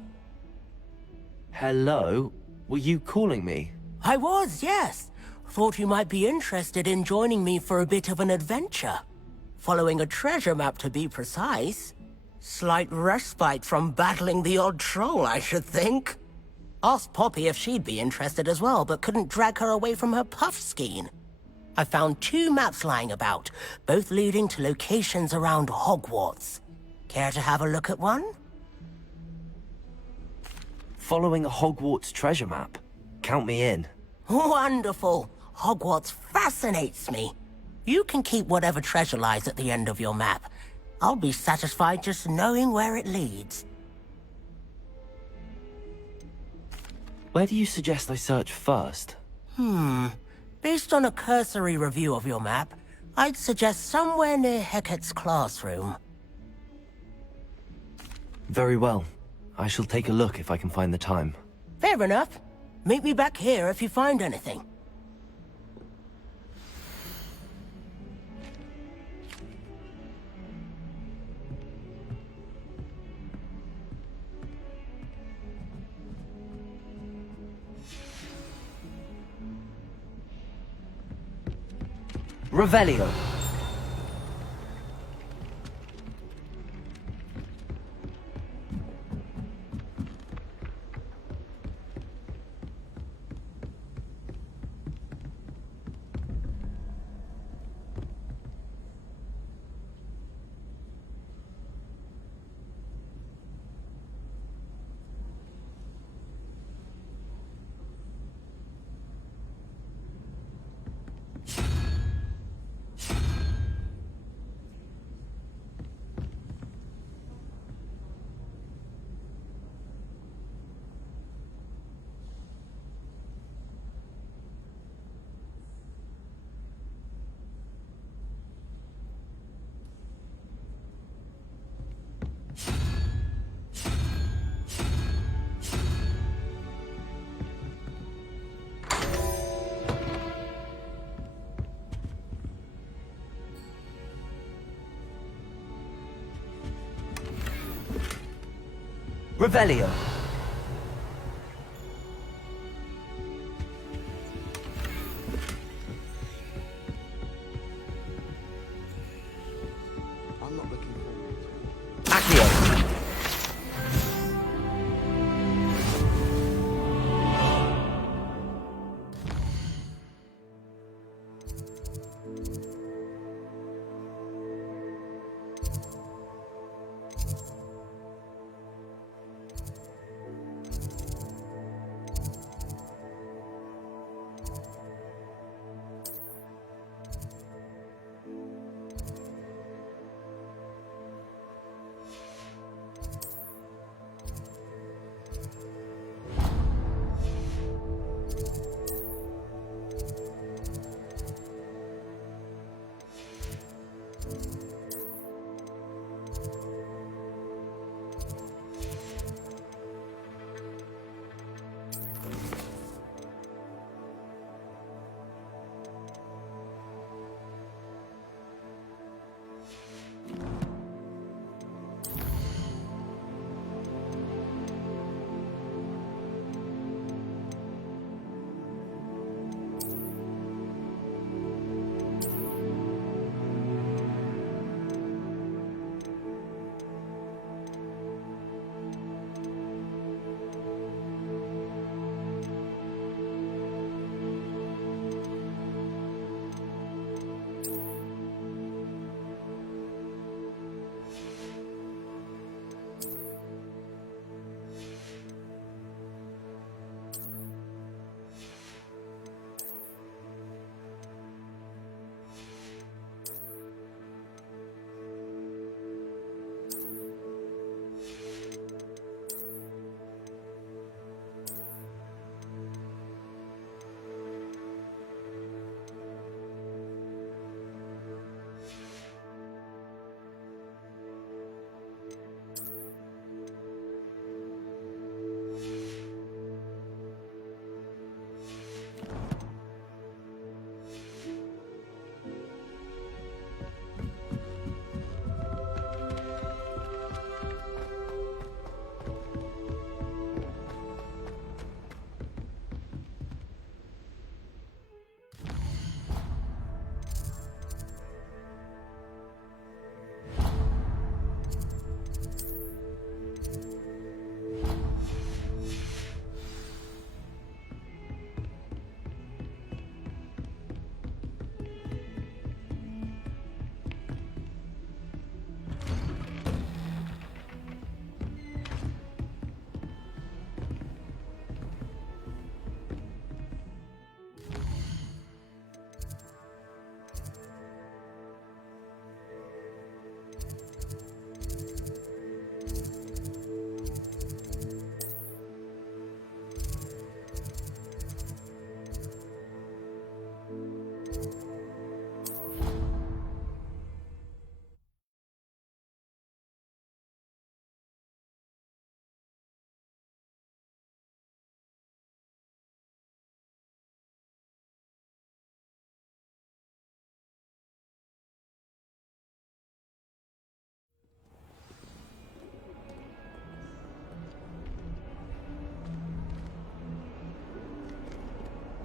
Hello? Were you calling me? I was, yes. Thought you might be interested in joining me for a bit of an adventure. Following a treasure map, to be precise. Slight respite from battling the odd troll, I should think. Asked Poppy if she'd be interested as well, but couldn't drag her away from her puff skein. I found 2 maps lying about, both leading to locations around Hogwarts. Care to have a look at one? Following a Hogwarts treasure map? Count me in. Wonderful. Hogwarts fascinates me. You can keep whatever treasure lies at the end of your map. I'll be satisfied just knowing where it leads. Where do you suggest I search first? Based on a cursory review of your map, I'd suggest somewhere near Hecat's classroom. Very well. I shall take a look if I can find the time. Fair enough. Meet me back here if you find anything. Revelio. Revelio. I'm not looking forward to it. Accio.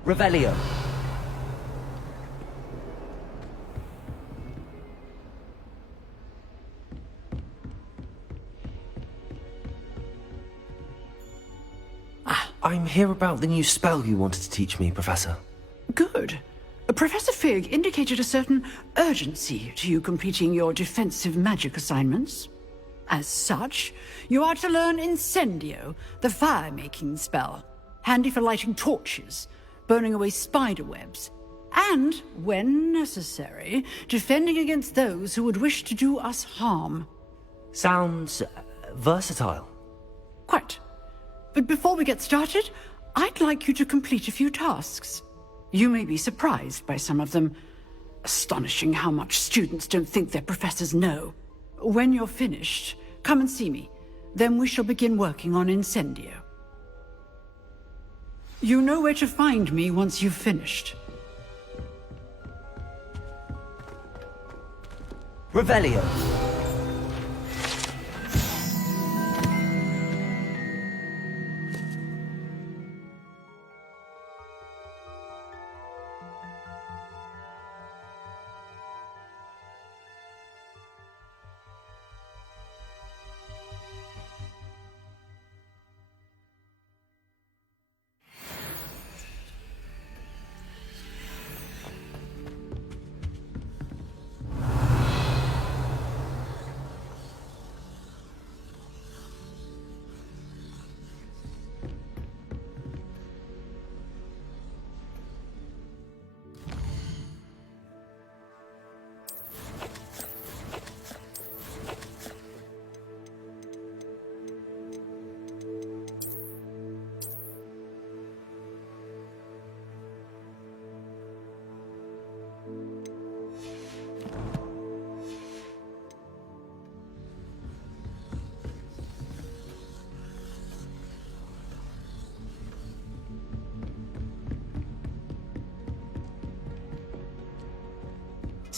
Revelio. I'm here about the new spell you wanted to teach me, Professor. Good. Professor Fig indicated a certain urgency to you completing your defensive magic assignments. As such, you are to learn Incendio, the fire-making spell, handy for lighting torches, burning away spider webs, and, when necessary, defending against those who would wish to do us harm. Sounds versatile. Quite. But before we get started, I'd like you to complete a few tasks. You may be surprised by some of them. Astonishing how much students don't think their professors know. When you're finished, come and see me. Then we shall begin working on Incendio. You know where to find me once you've finished. Revelio.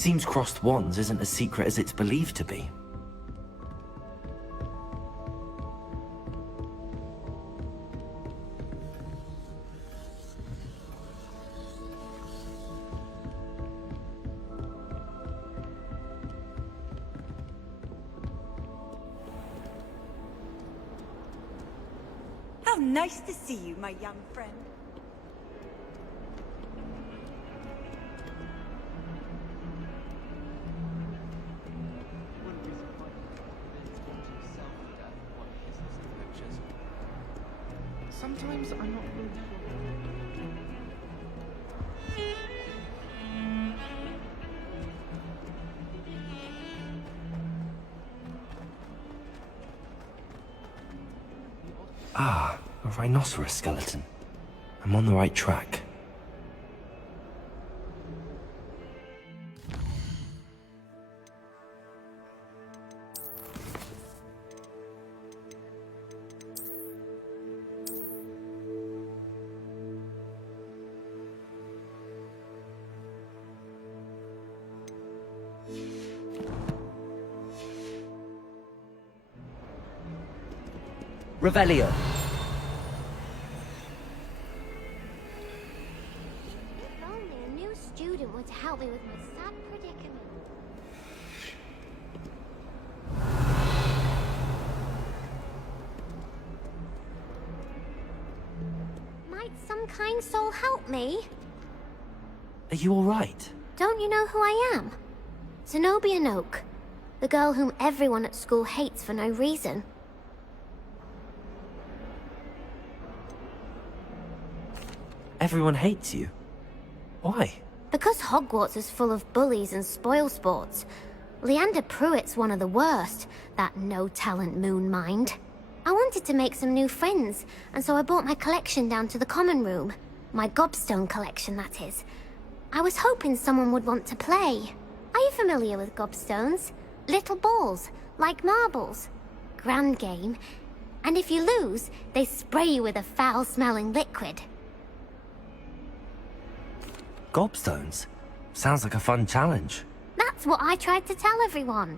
Seems crossed wands isn't as secret as it's believed to be. How nice to see you, my young friend. Sometimes I'm not really Ah, a rhinoceros skeleton. I'm on the right track. Revelio. If only a new student were to help me with my sad predicament. Might some kind soul help me? Are you alright? Don't you know who I am? Zenobia Noak, the girl whom everyone at school hates for no reason. Everyone hates you. Why? Because Hogwarts is full of bullies and spoilsports. Leander Pruitt's one of the worst, that no-talent moon mind. I wanted to make some new friends, and so I brought my collection down to the common room. My gobstone collection, that is. I was hoping someone would want to play. Are you familiar with gobstones? Little balls, like marbles. Grand game. And if you lose, they spray you with a foul-smelling liquid. Gobstones? Sounds like a fun challenge. That's what I tried to tell everyone.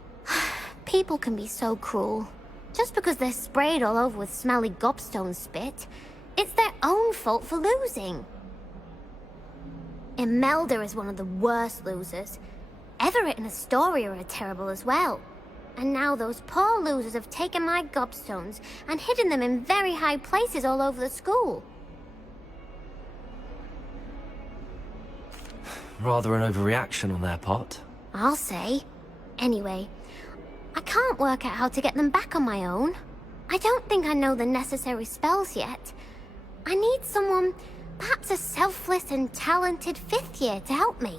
People can be so cruel. Just because they're sprayed all over with smelly gobstone spit, it's their own fault for losing. Imelda is one of the worst losers. Everett and Astoria are terrible as well. And now those poor losers have taken my gobstones and hidden them in very high places all over the school. Rather an overreaction on their part. I'll say. Anyway, I can't work out how to get them back on my own. I don't think I know the necessary spells yet. I need someone, perhaps a selfless and talented 5th year to help me.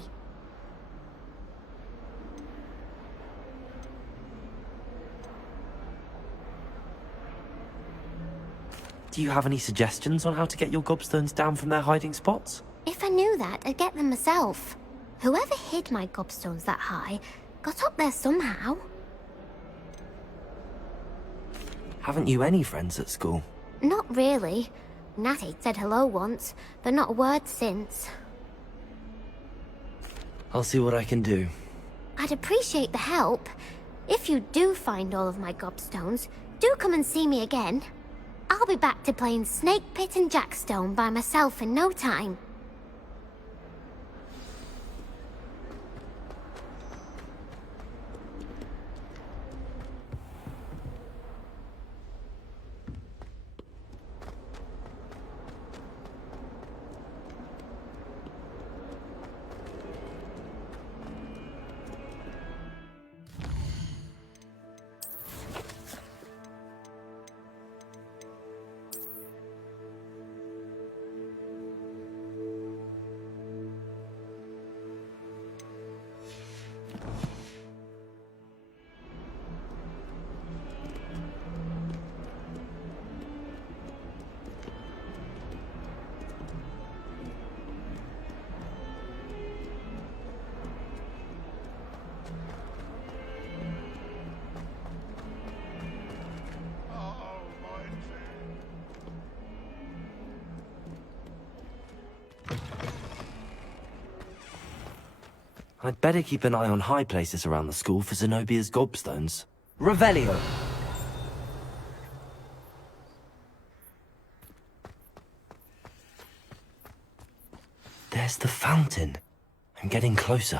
Do you have any suggestions on how to get your gobstones down from their hiding spots? If I knew that, I'd get them myself. Whoever hid my gobstones that high got up there somehow. Haven't you any friends at school? Not really. Natty said hello once, but not a word since. I'll see what I can do. I'd appreciate the help. If you do find all of my gobstones, do come and see me again. I'll be back to playing Snake Pit and Jackstone by myself in no time. I'd better keep an eye on high places around the school for Zenobia's gobstones. Revelio! There's the fountain. I'm getting closer.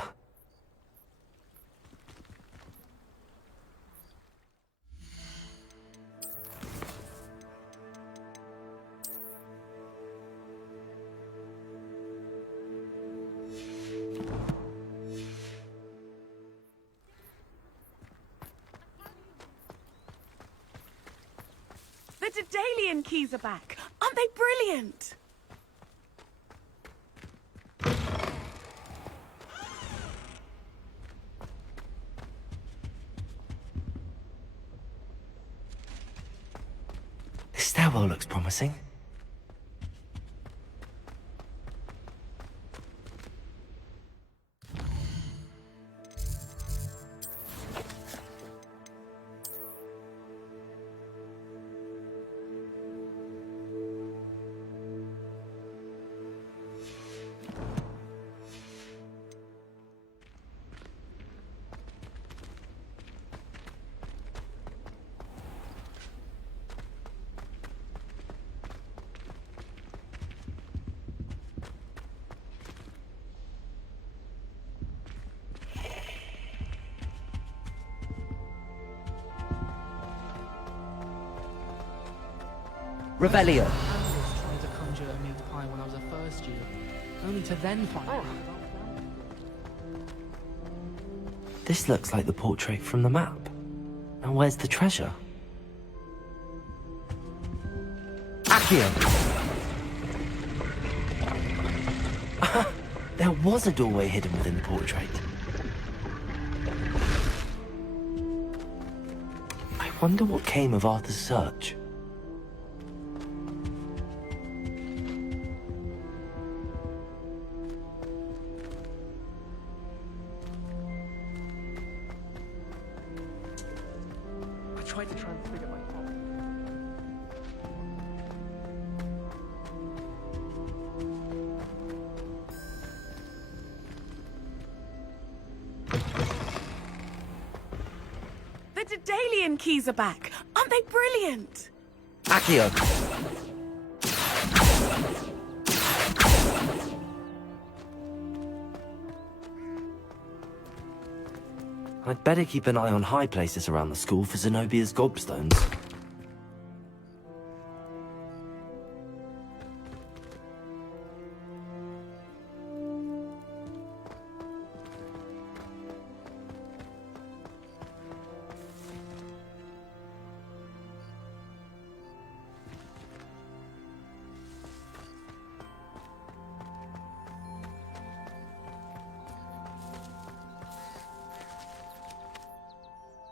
The Daedalian keys are back. Aren't they brilliant? This stairwell looks promising. Revelio. I was trying to conjure a meat pie when I was a first year, only to then find out. This looks like the portrait from the map. Now where's the treasure? Accio! There was a doorway hidden within the portrait. I wonder what came of Arthur's search. I tried to transfigure my father. The Daedalian keys are back. Aren't they brilliant? Accio! I'd better keep an eye on high places around the school for Zenobia's gobstones.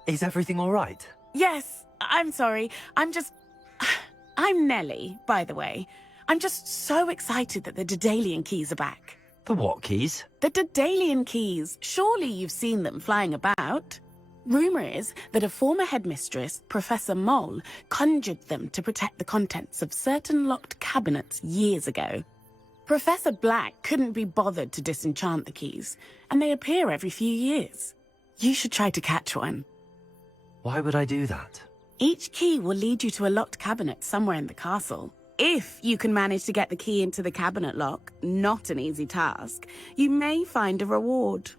Is everything all right? Yes, I'm sorry. I'm Nellie, by the way. I'm just so excited that the Daedalian keys are back. The what keys? The Daedalian keys. Surely you've seen them flying about. Rumour is that a former headmistress, Professor Mole, conjured them to protect the contents of certain locked cabinets years ago. Professor Black couldn't be bothered to disenchant the keys, and they appear every few years. You should try to catch one. Why would I do that? Each key will lead you to a locked cabinet somewhere in the castle. If you can manage to get the key into the cabinet lock, not an easy task, you may find a reward.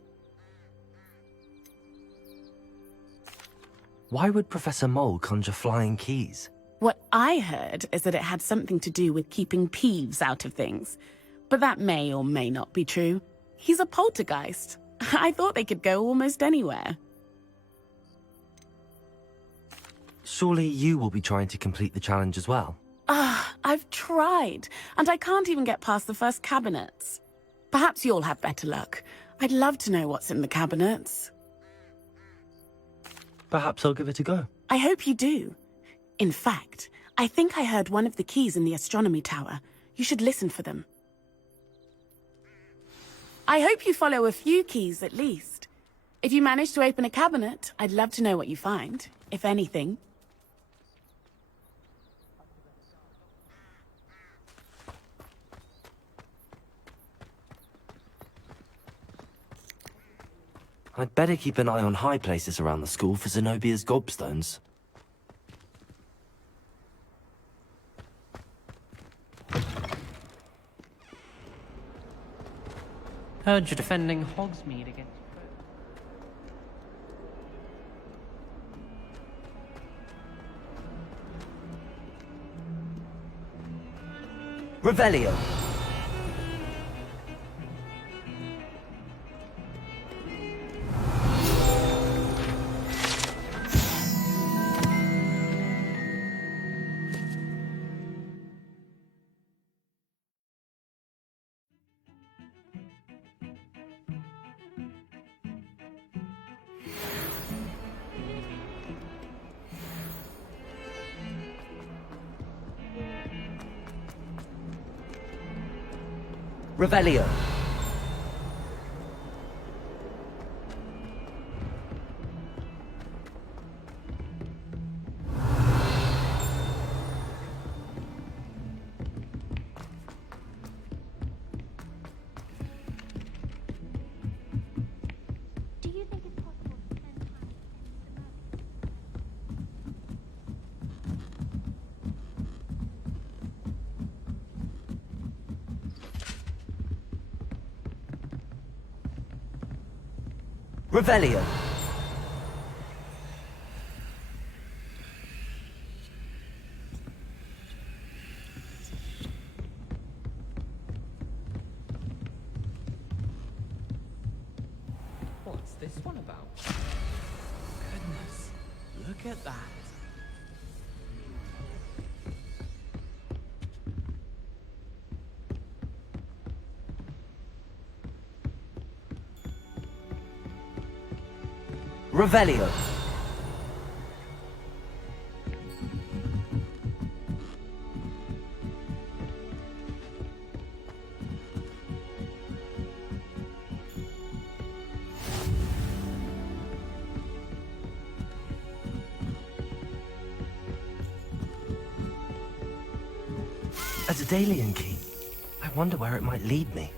Why would Professor Mole conjure flying keys? What I heard is that it had something to do with keeping Peeves out of things. But that may or may not be true. He's a poltergeist. I thought they could go almost anywhere. Surely you will be trying to complete the challenge as well. I've tried, and I can't even get past the first cabinets. Perhaps you'll have better luck. I'd love to know what's in the cabinets. Perhaps I'll give it a go. I hope you do. In fact, I think I heard one of the keys in the astronomy tower. You should listen for them. I hope you follow a few keys at least. If you manage to open a cabinet, I'd love to know what you find, if anything. I'd better keep an eye on high places around the school for Zenobia's gobstones. Heard you're defending Hogsmeade against... Revelio. Revelio. Do you think it's possible to spend time Revelio. What's this one about? Goodness, look at that. Revelio. A Daedalian key. I wonder where it might lead me.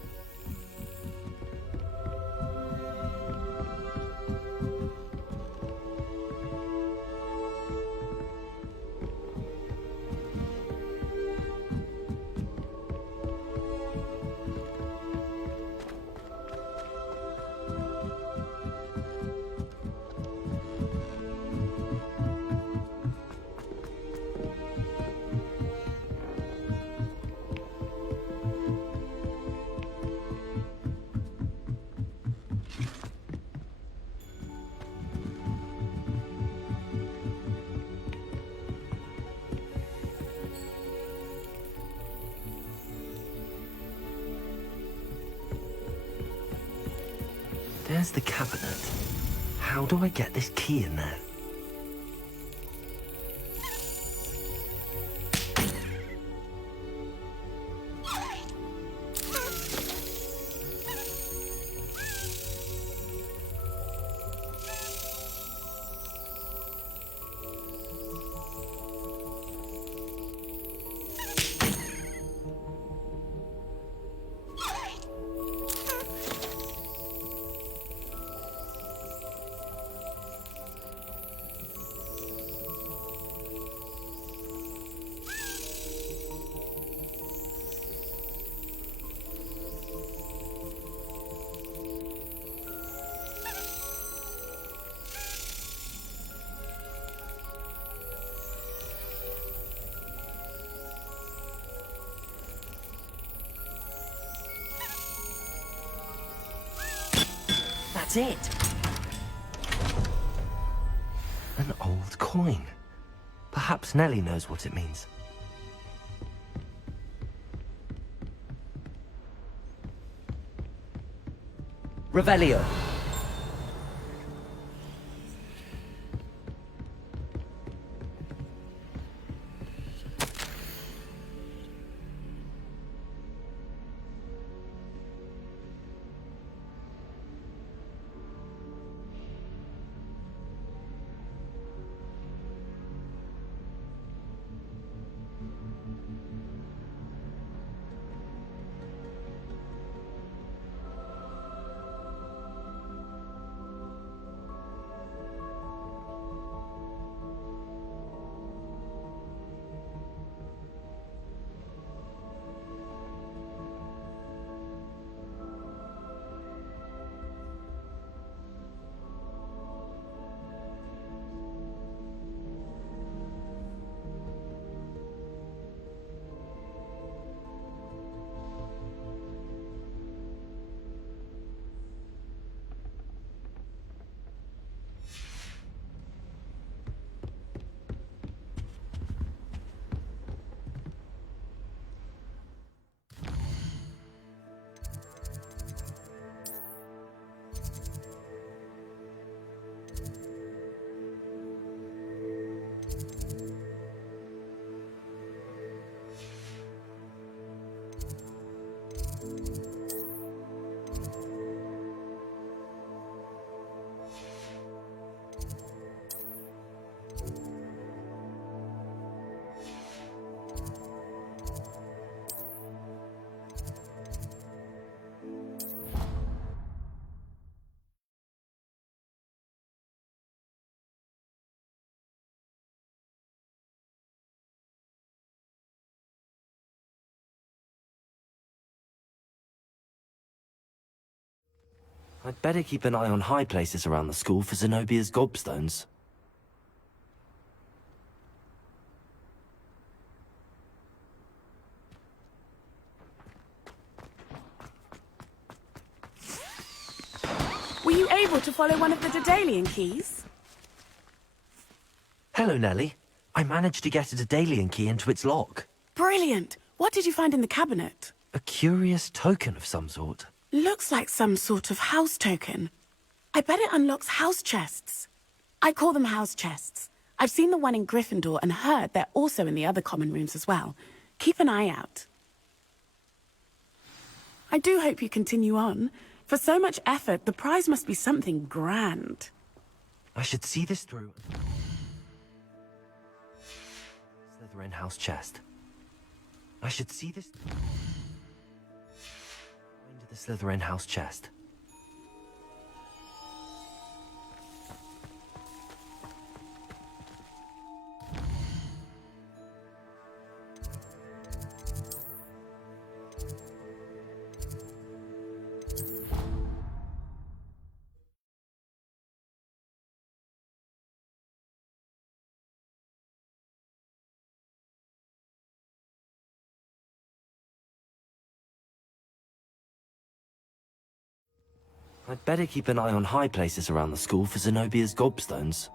There's the cabinet. How do I get this key in there? That's it. An old coin. Perhaps Nellie knows what it means. Revelio. I'd better keep an eye on high places around the school for Zenobia's gobstones. Were you able to follow one of the Daedalian keys? Hello, Nellie. I managed to get a Daedalian key into its lock. Brilliant! What did you find in the cabinet? A curious token of some sort. Looks like some sort of house token. I bet it unlocks house chests. I call them house chests. I've seen the one in Gryffindor and heard they're also in the other common rooms as well. Keep an eye out. I do hope you continue on. For so much effort, the prize must be something grand. I should see this through. Slytherin house chest. I should see this. Into the Slytherin house chest. I'd better keep an eye on high places around the school for Zenobia's gobstones.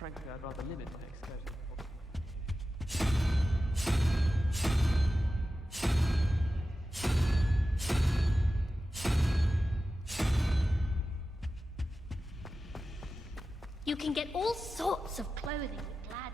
Frankly, I'd rather limit my excursion. You can get all sorts of clothing with Glad.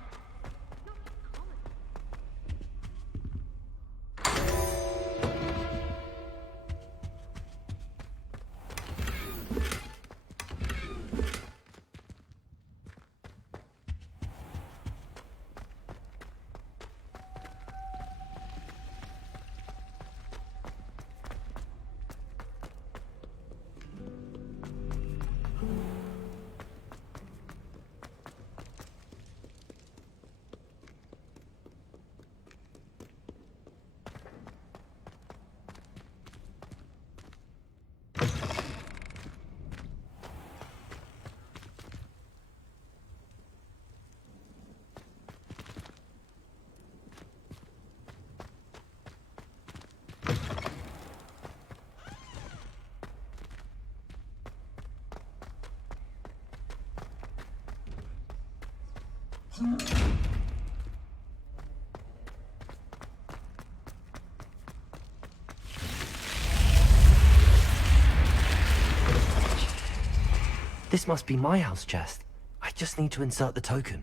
This must be my house chest. I just need to insert the token.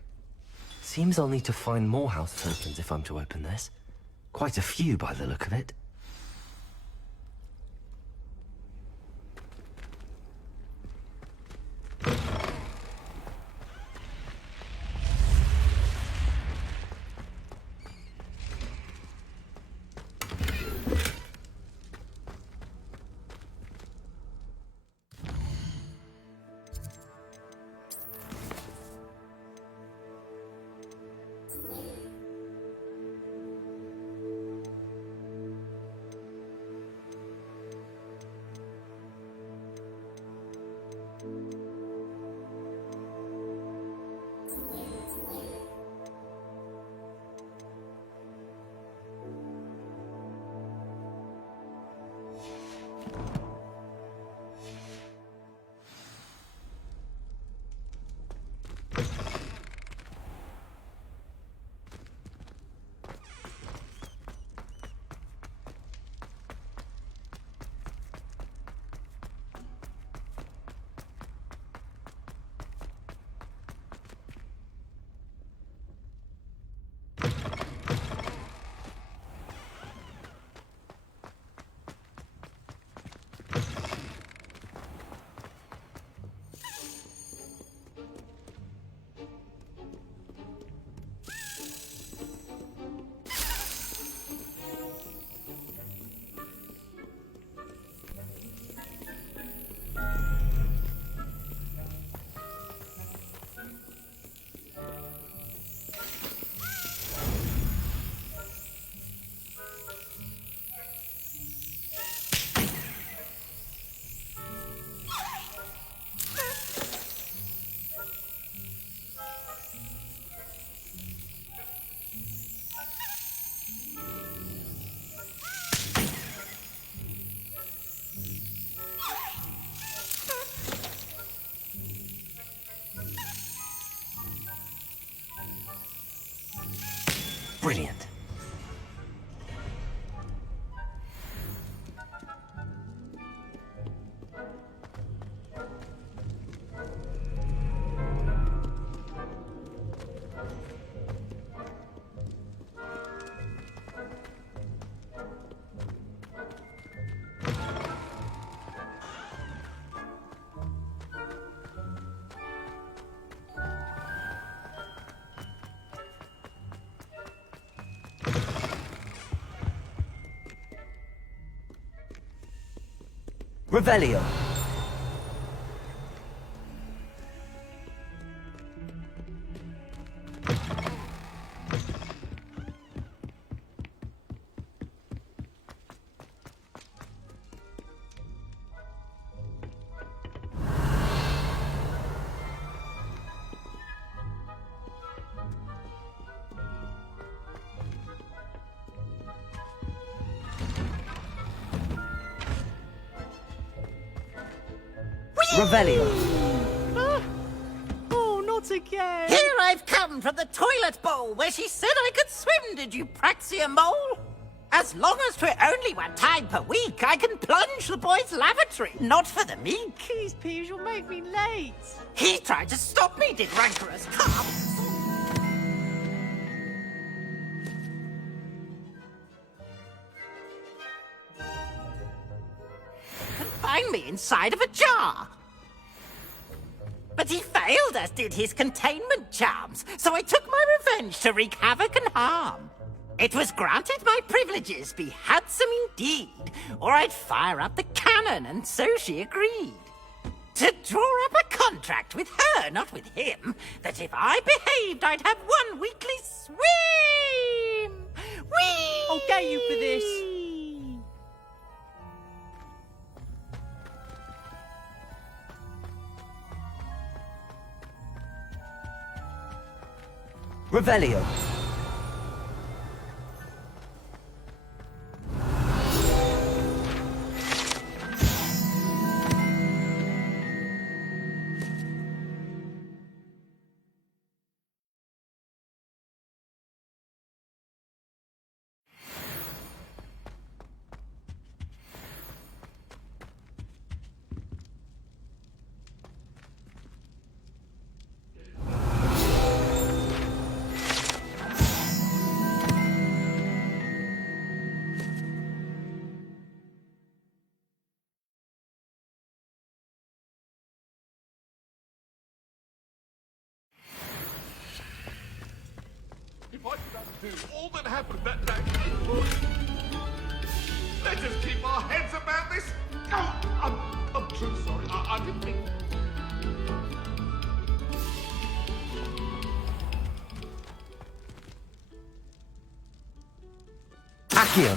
Seems I'll need to find more house tokens if I'm to open this. Quite a few by the look of it. Brilliant. Revelio. Revelio. Oh, not again. Here I've come from the toilet bowl where she said I could swim, did you praxia mole? As long as 'twere only one time per week, I can plunge the boy's lavatory, not for the meek. Please, Peeves, you'll make me late. He tried to stop me, did rancorous carp. Confine me inside of a jar. But he failed, as did his containment charms, so I took my revenge to wreak havoc and harm. It was granted my privileges be handsome indeed, or I'd fire up the cannon, and so she agreed. To draw up a contract with her, not with him, that if I behaved, I'd have one weekly swim! Whee! I'll get you for this. Revelio. If I could undo all that happened that day, let's just keep our heads about this. Oh, I'm too sorry. I didn't mean. Accio.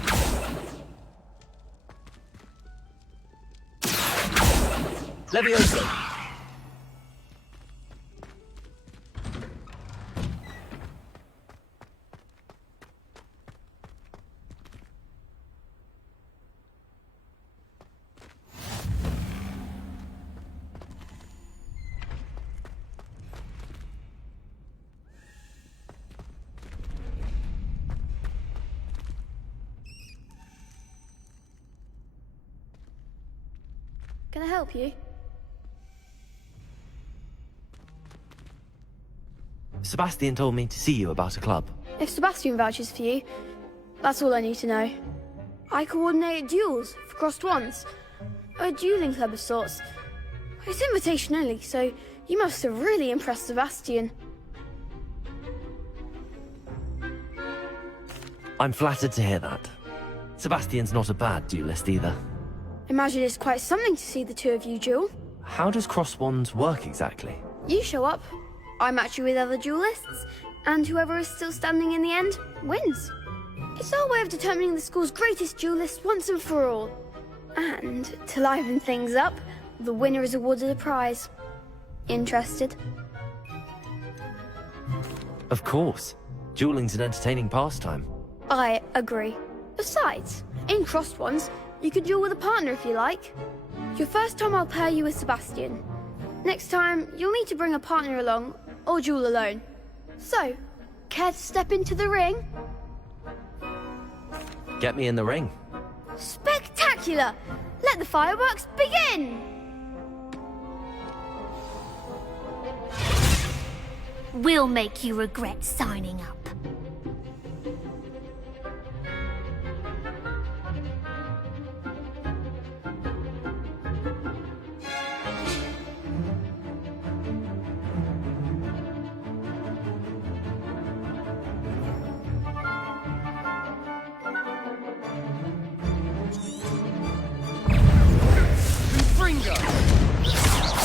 Levioso. Can I help you? Sebastian told me to see you about a club. If Sebastian vouches for you, that's all I need to know. I coordinate duels for crossed wands. A dueling club of sorts. It's invitation only, so you must have really impressed Sebastian. I'm flattered to hear that. Sebastian's not a bad duelist either. Imagine it's quite something to see the two of you duel. How does cross wands work exactly? You show up, I match you with other duelists, and whoever is still standing in the end wins. It's our way of determining the school's greatest duelist once and for all. And to liven things up, the winner is awarded a prize. Interested? Of course. Dueling's an entertaining pastime. I agree. Besides, in crossed wands, you can duel with a partner if you like. Your first time I'll pair you with Sebastian. Next time, you'll need to bring a partner along, or duel alone. So, care to step into the ring? Get me in the ring. Spectacular! Let the fireworks begin! We'll make you regret signing up.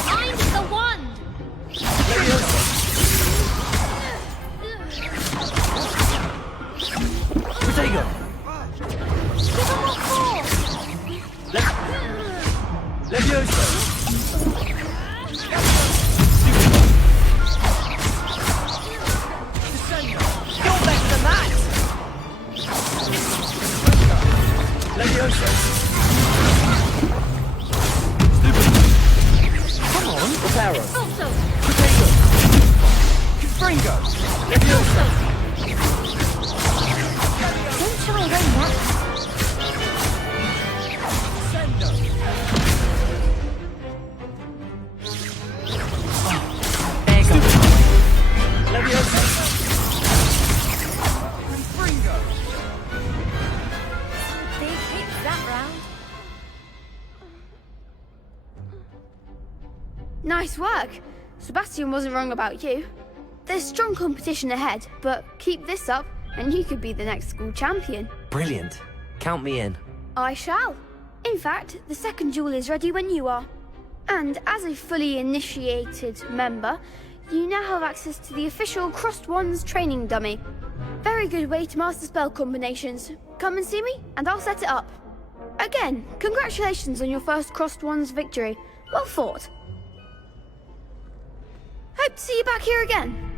Mind the wand! Potato! Give him what for! Levioso! You're better than that! Levioso! Come on! Reparo! Also! Potato! Confringo! Levioso! Don't try and run that. There you go! Levioso! Confringo! Big hits that round. Nice work. Sebastian wasn't wrong about you. There's strong competition ahead, but keep this up and you could be the next school champion. Brilliant. Count me in. I shall. In fact, the second duel is ready when you are. And as a fully initiated member, you now have access to the official Crossed Wands training dummy. Very good way to master spell combinations. Come and see me, and I'll set it up. Again, congratulations on your first Crossed Wands victory. Well fought. Hope to see you back here again.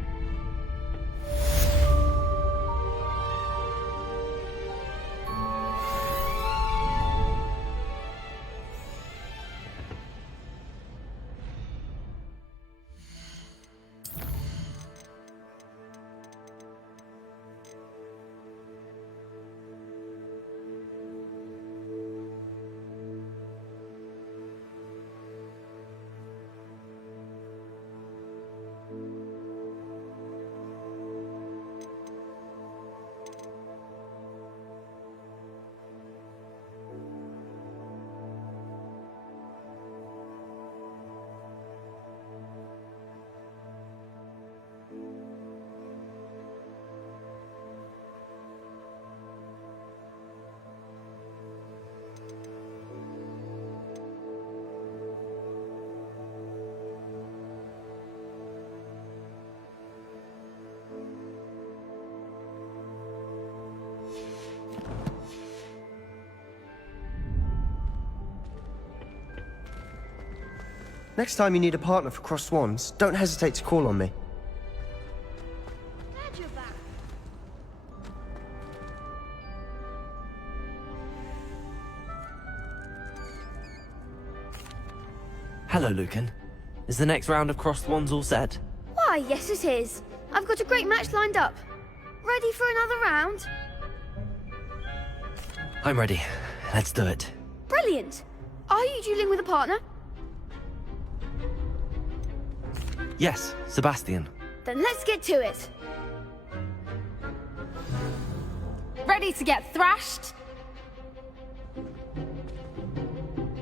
Next time you need a partner for Crossed Wands, don't hesitate to call on me. Hello, Lucan. Is the next round of Crossed Wands all set? Why, yes it is. I've got a great match lined up. Ready for another round? I'm ready. Let's do it. Brilliant. Are you dueling with a partner? Yes, Sebastian. Then let's get to it. Ready to get thrashed?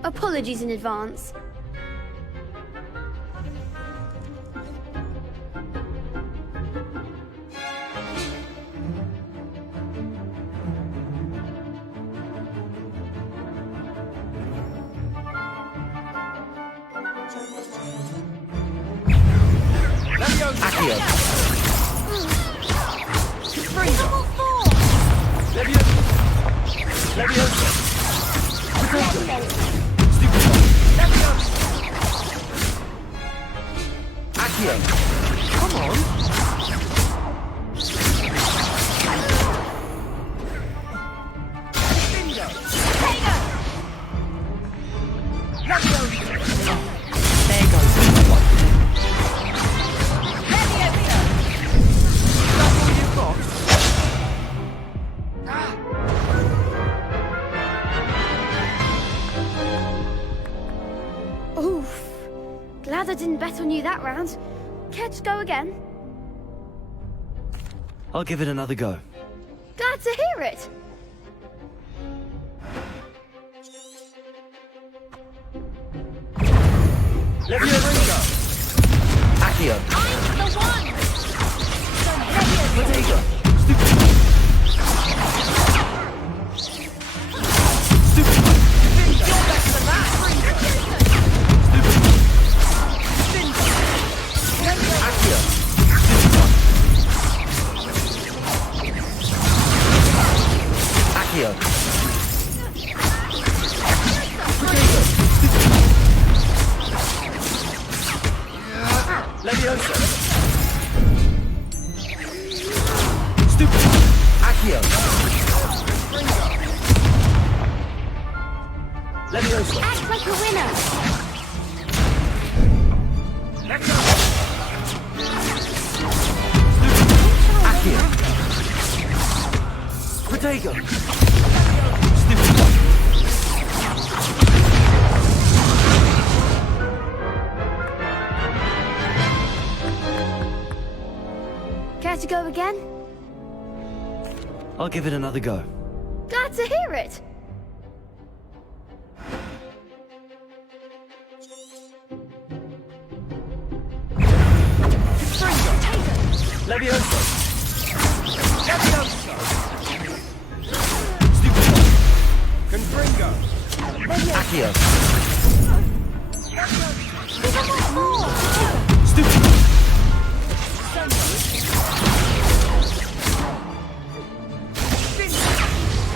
Apologies in advance. Accio. Level 4! Levioso. Levioso. Accio. Come on. Bingo. Potato! Levioso. There goes the one. you that round. Care to go again? I'll give it another go. Glad to hear it. Leviosa! Accio! I'm the one! Leviosa! Leviosa! Stupid! Accio! Leviosa! Act like a winner! Accio! Protego! Care to go again? I'll give it another go. Glad to hear it. Leviosa! Leviosa! Confringo! Accio!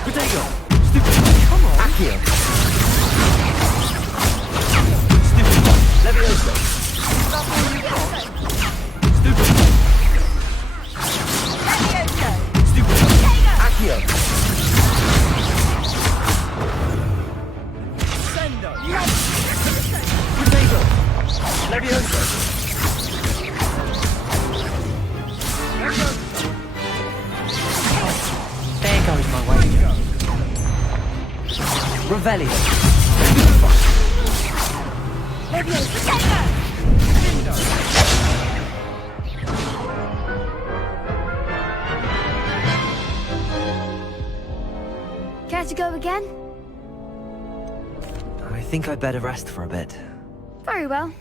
Protego! Come on! Accio! Leviosa! Accio! Protego! Leviosa! There goes my wager. Revelio. Care to go again? I think I'd better rest for a bit. Very well.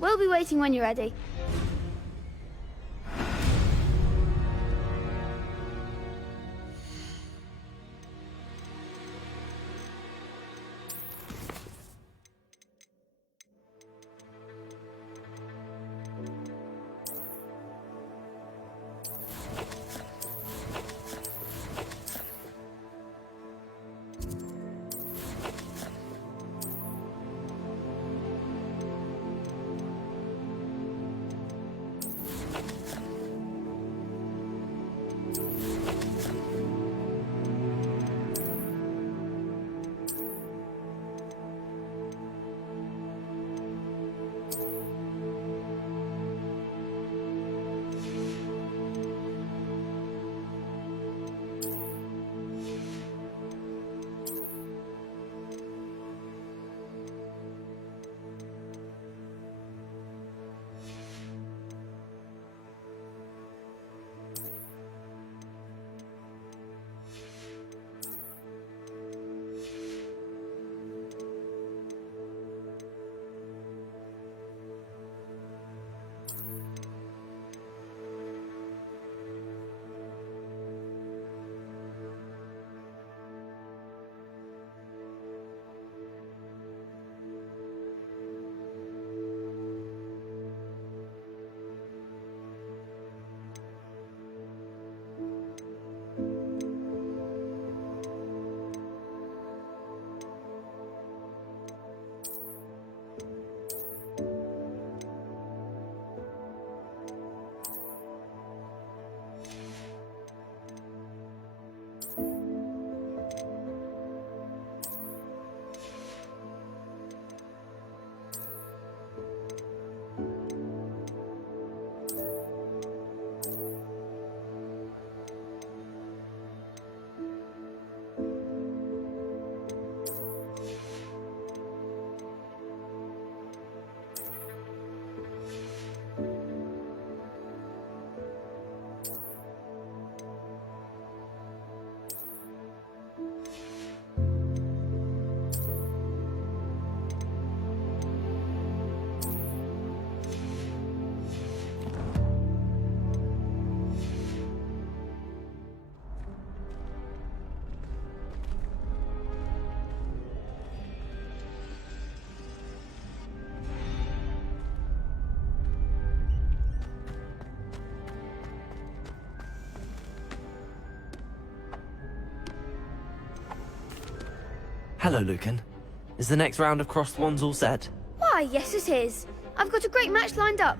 We'll be waiting when you're ready. Hello, Lucan. Is the next round of Crossed Wands all set? Why, yes it is. I've got a great match lined up.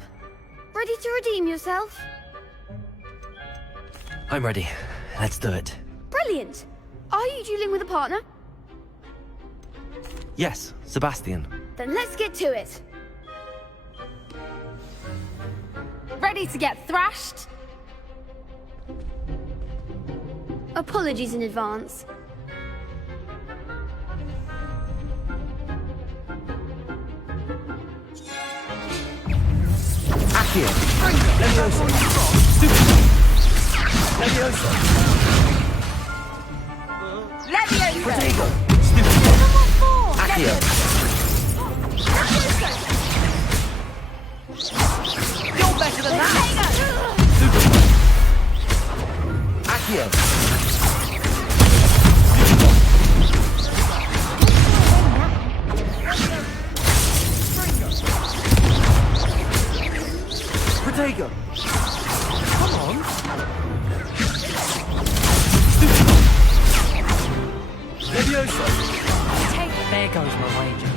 Ready to redeem yourself? I'm ready. Let's do it. Brilliant. Are you dueling with a partner? Yes, Sebastian. Then let's get to it. Ready to get thrashed? Apologies in advance. Accio. Leviosa. Leviosa. Leviosa! Protego. Accio. You're better than that! Accio. Protego. Come on. Leviosa. There goes my wager.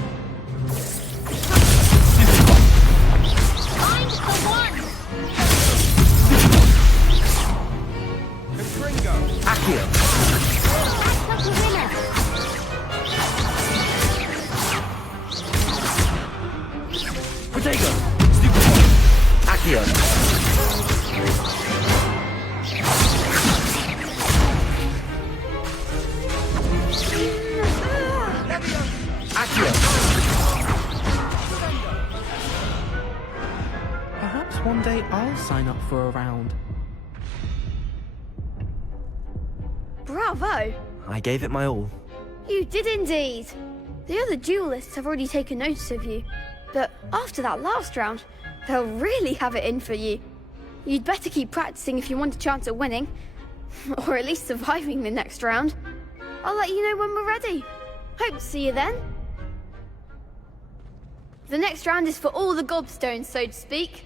Find the one! Accio. That's the winner. Protego. Accio. Accio. Perhaps one day I'll sign up for a round. Bravo! I gave it my all. You did indeed. The other duelists have already taken notice of you. But after that last round, they'll really have it in for you. You'd better keep practicing if you want a chance at winning. Or at least surviving the next round. I'll let you know when we're ready. Hope to see you then. The next round is for all the gobstones, so to speak.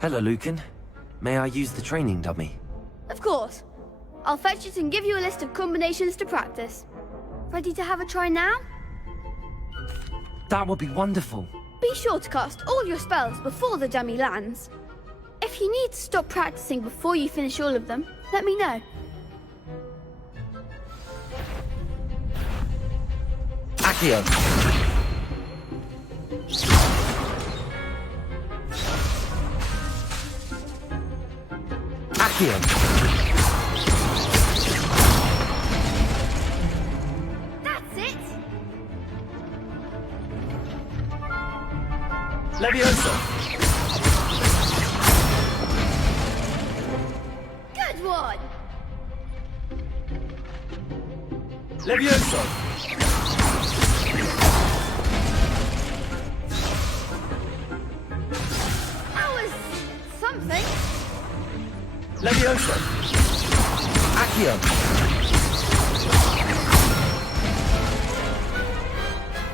Hello, Lucan. May I use the training dummy? Of course. I'll fetch it and give you a list of combinations to practice. Ready to have a try now? That would be wonderful. Be sure to cast all your spells before the dummy lands. If you need to stop practicing before you finish all of them, let me know. Accio. Accio. That's it! Leviosa. Good one! Leviosa. That was something. Leviosa. Accio.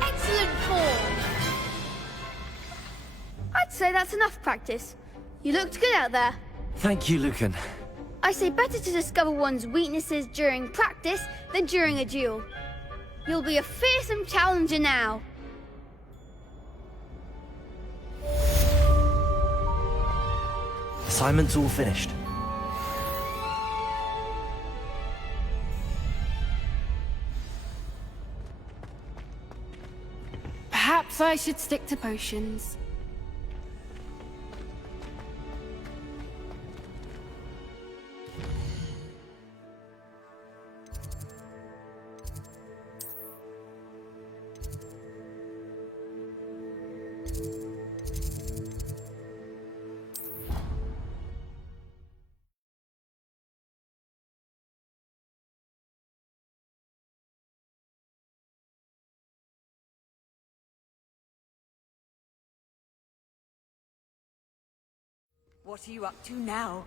Excellent form. I'd say that's enough practice. You looked good out there. Thank you, Lucan. I say better to discover one's weaknesses during practice than during a duel. You'll be a fearsome challenger now. Assignment's all finished. Perhaps I should stick to potions. What are you up to now?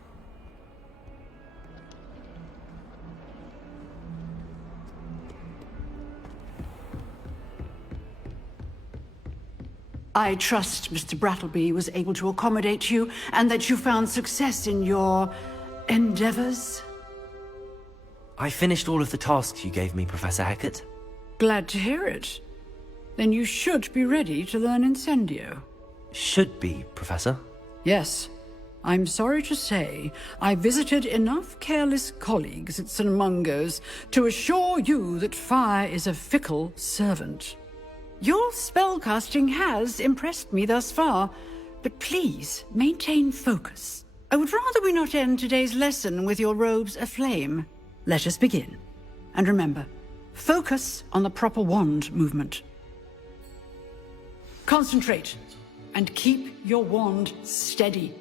I trust Mr. Brattleby was able to accommodate you and that you found success in your endeavors. I finished all of the tasks you gave me, Professor Hecat. Glad to hear it. Then you should be ready to learn Incendio. Should be, Professor. Yes. I'm sorry to say, I visited enough careless colleagues at St. Mungo's to assure you that fire is a fickle servant. Your spellcasting has impressed me thus far, but please maintain focus. I would rather we not end today's lesson with your robes aflame. Let us begin. And remember, focus on the proper wand movement. Concentrate, and keep your wand steady.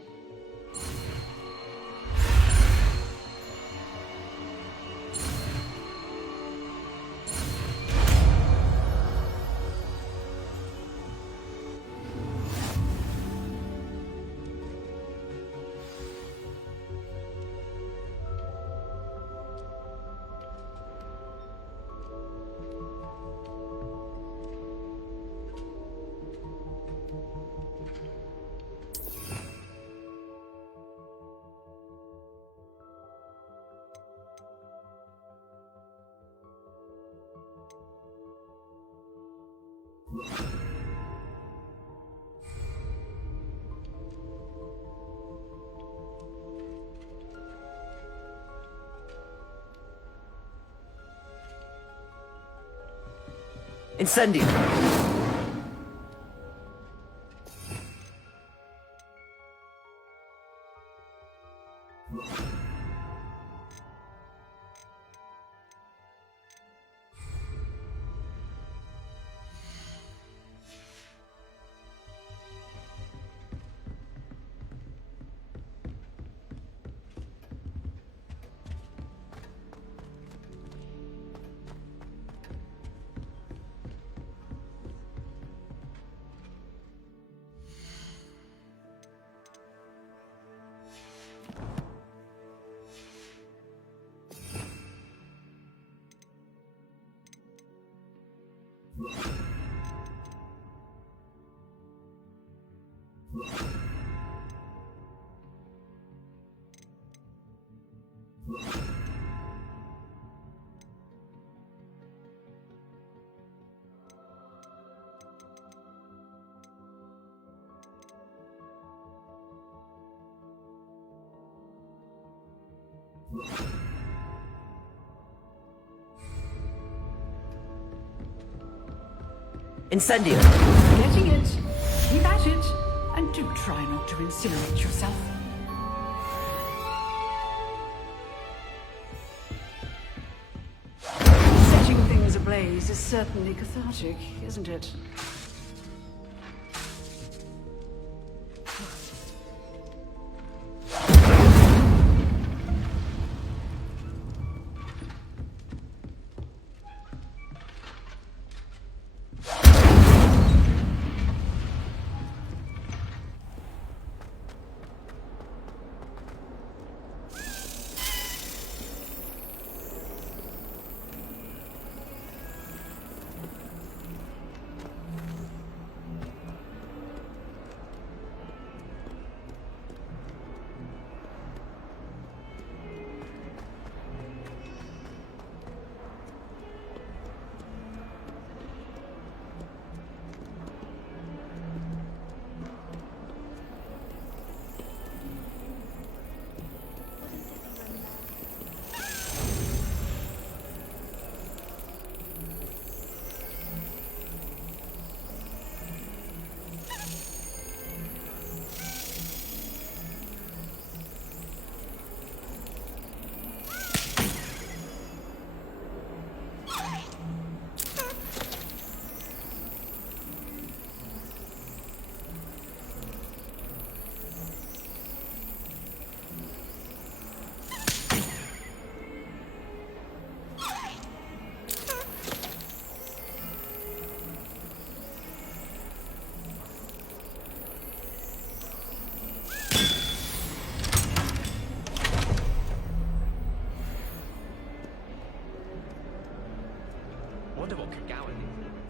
Incendio! Incendio! Getting it. Keep at it. And do try not to incinerate yourself. Setting things ablaze is certainly cathartic, isn't it? Wonder what could Gowan do.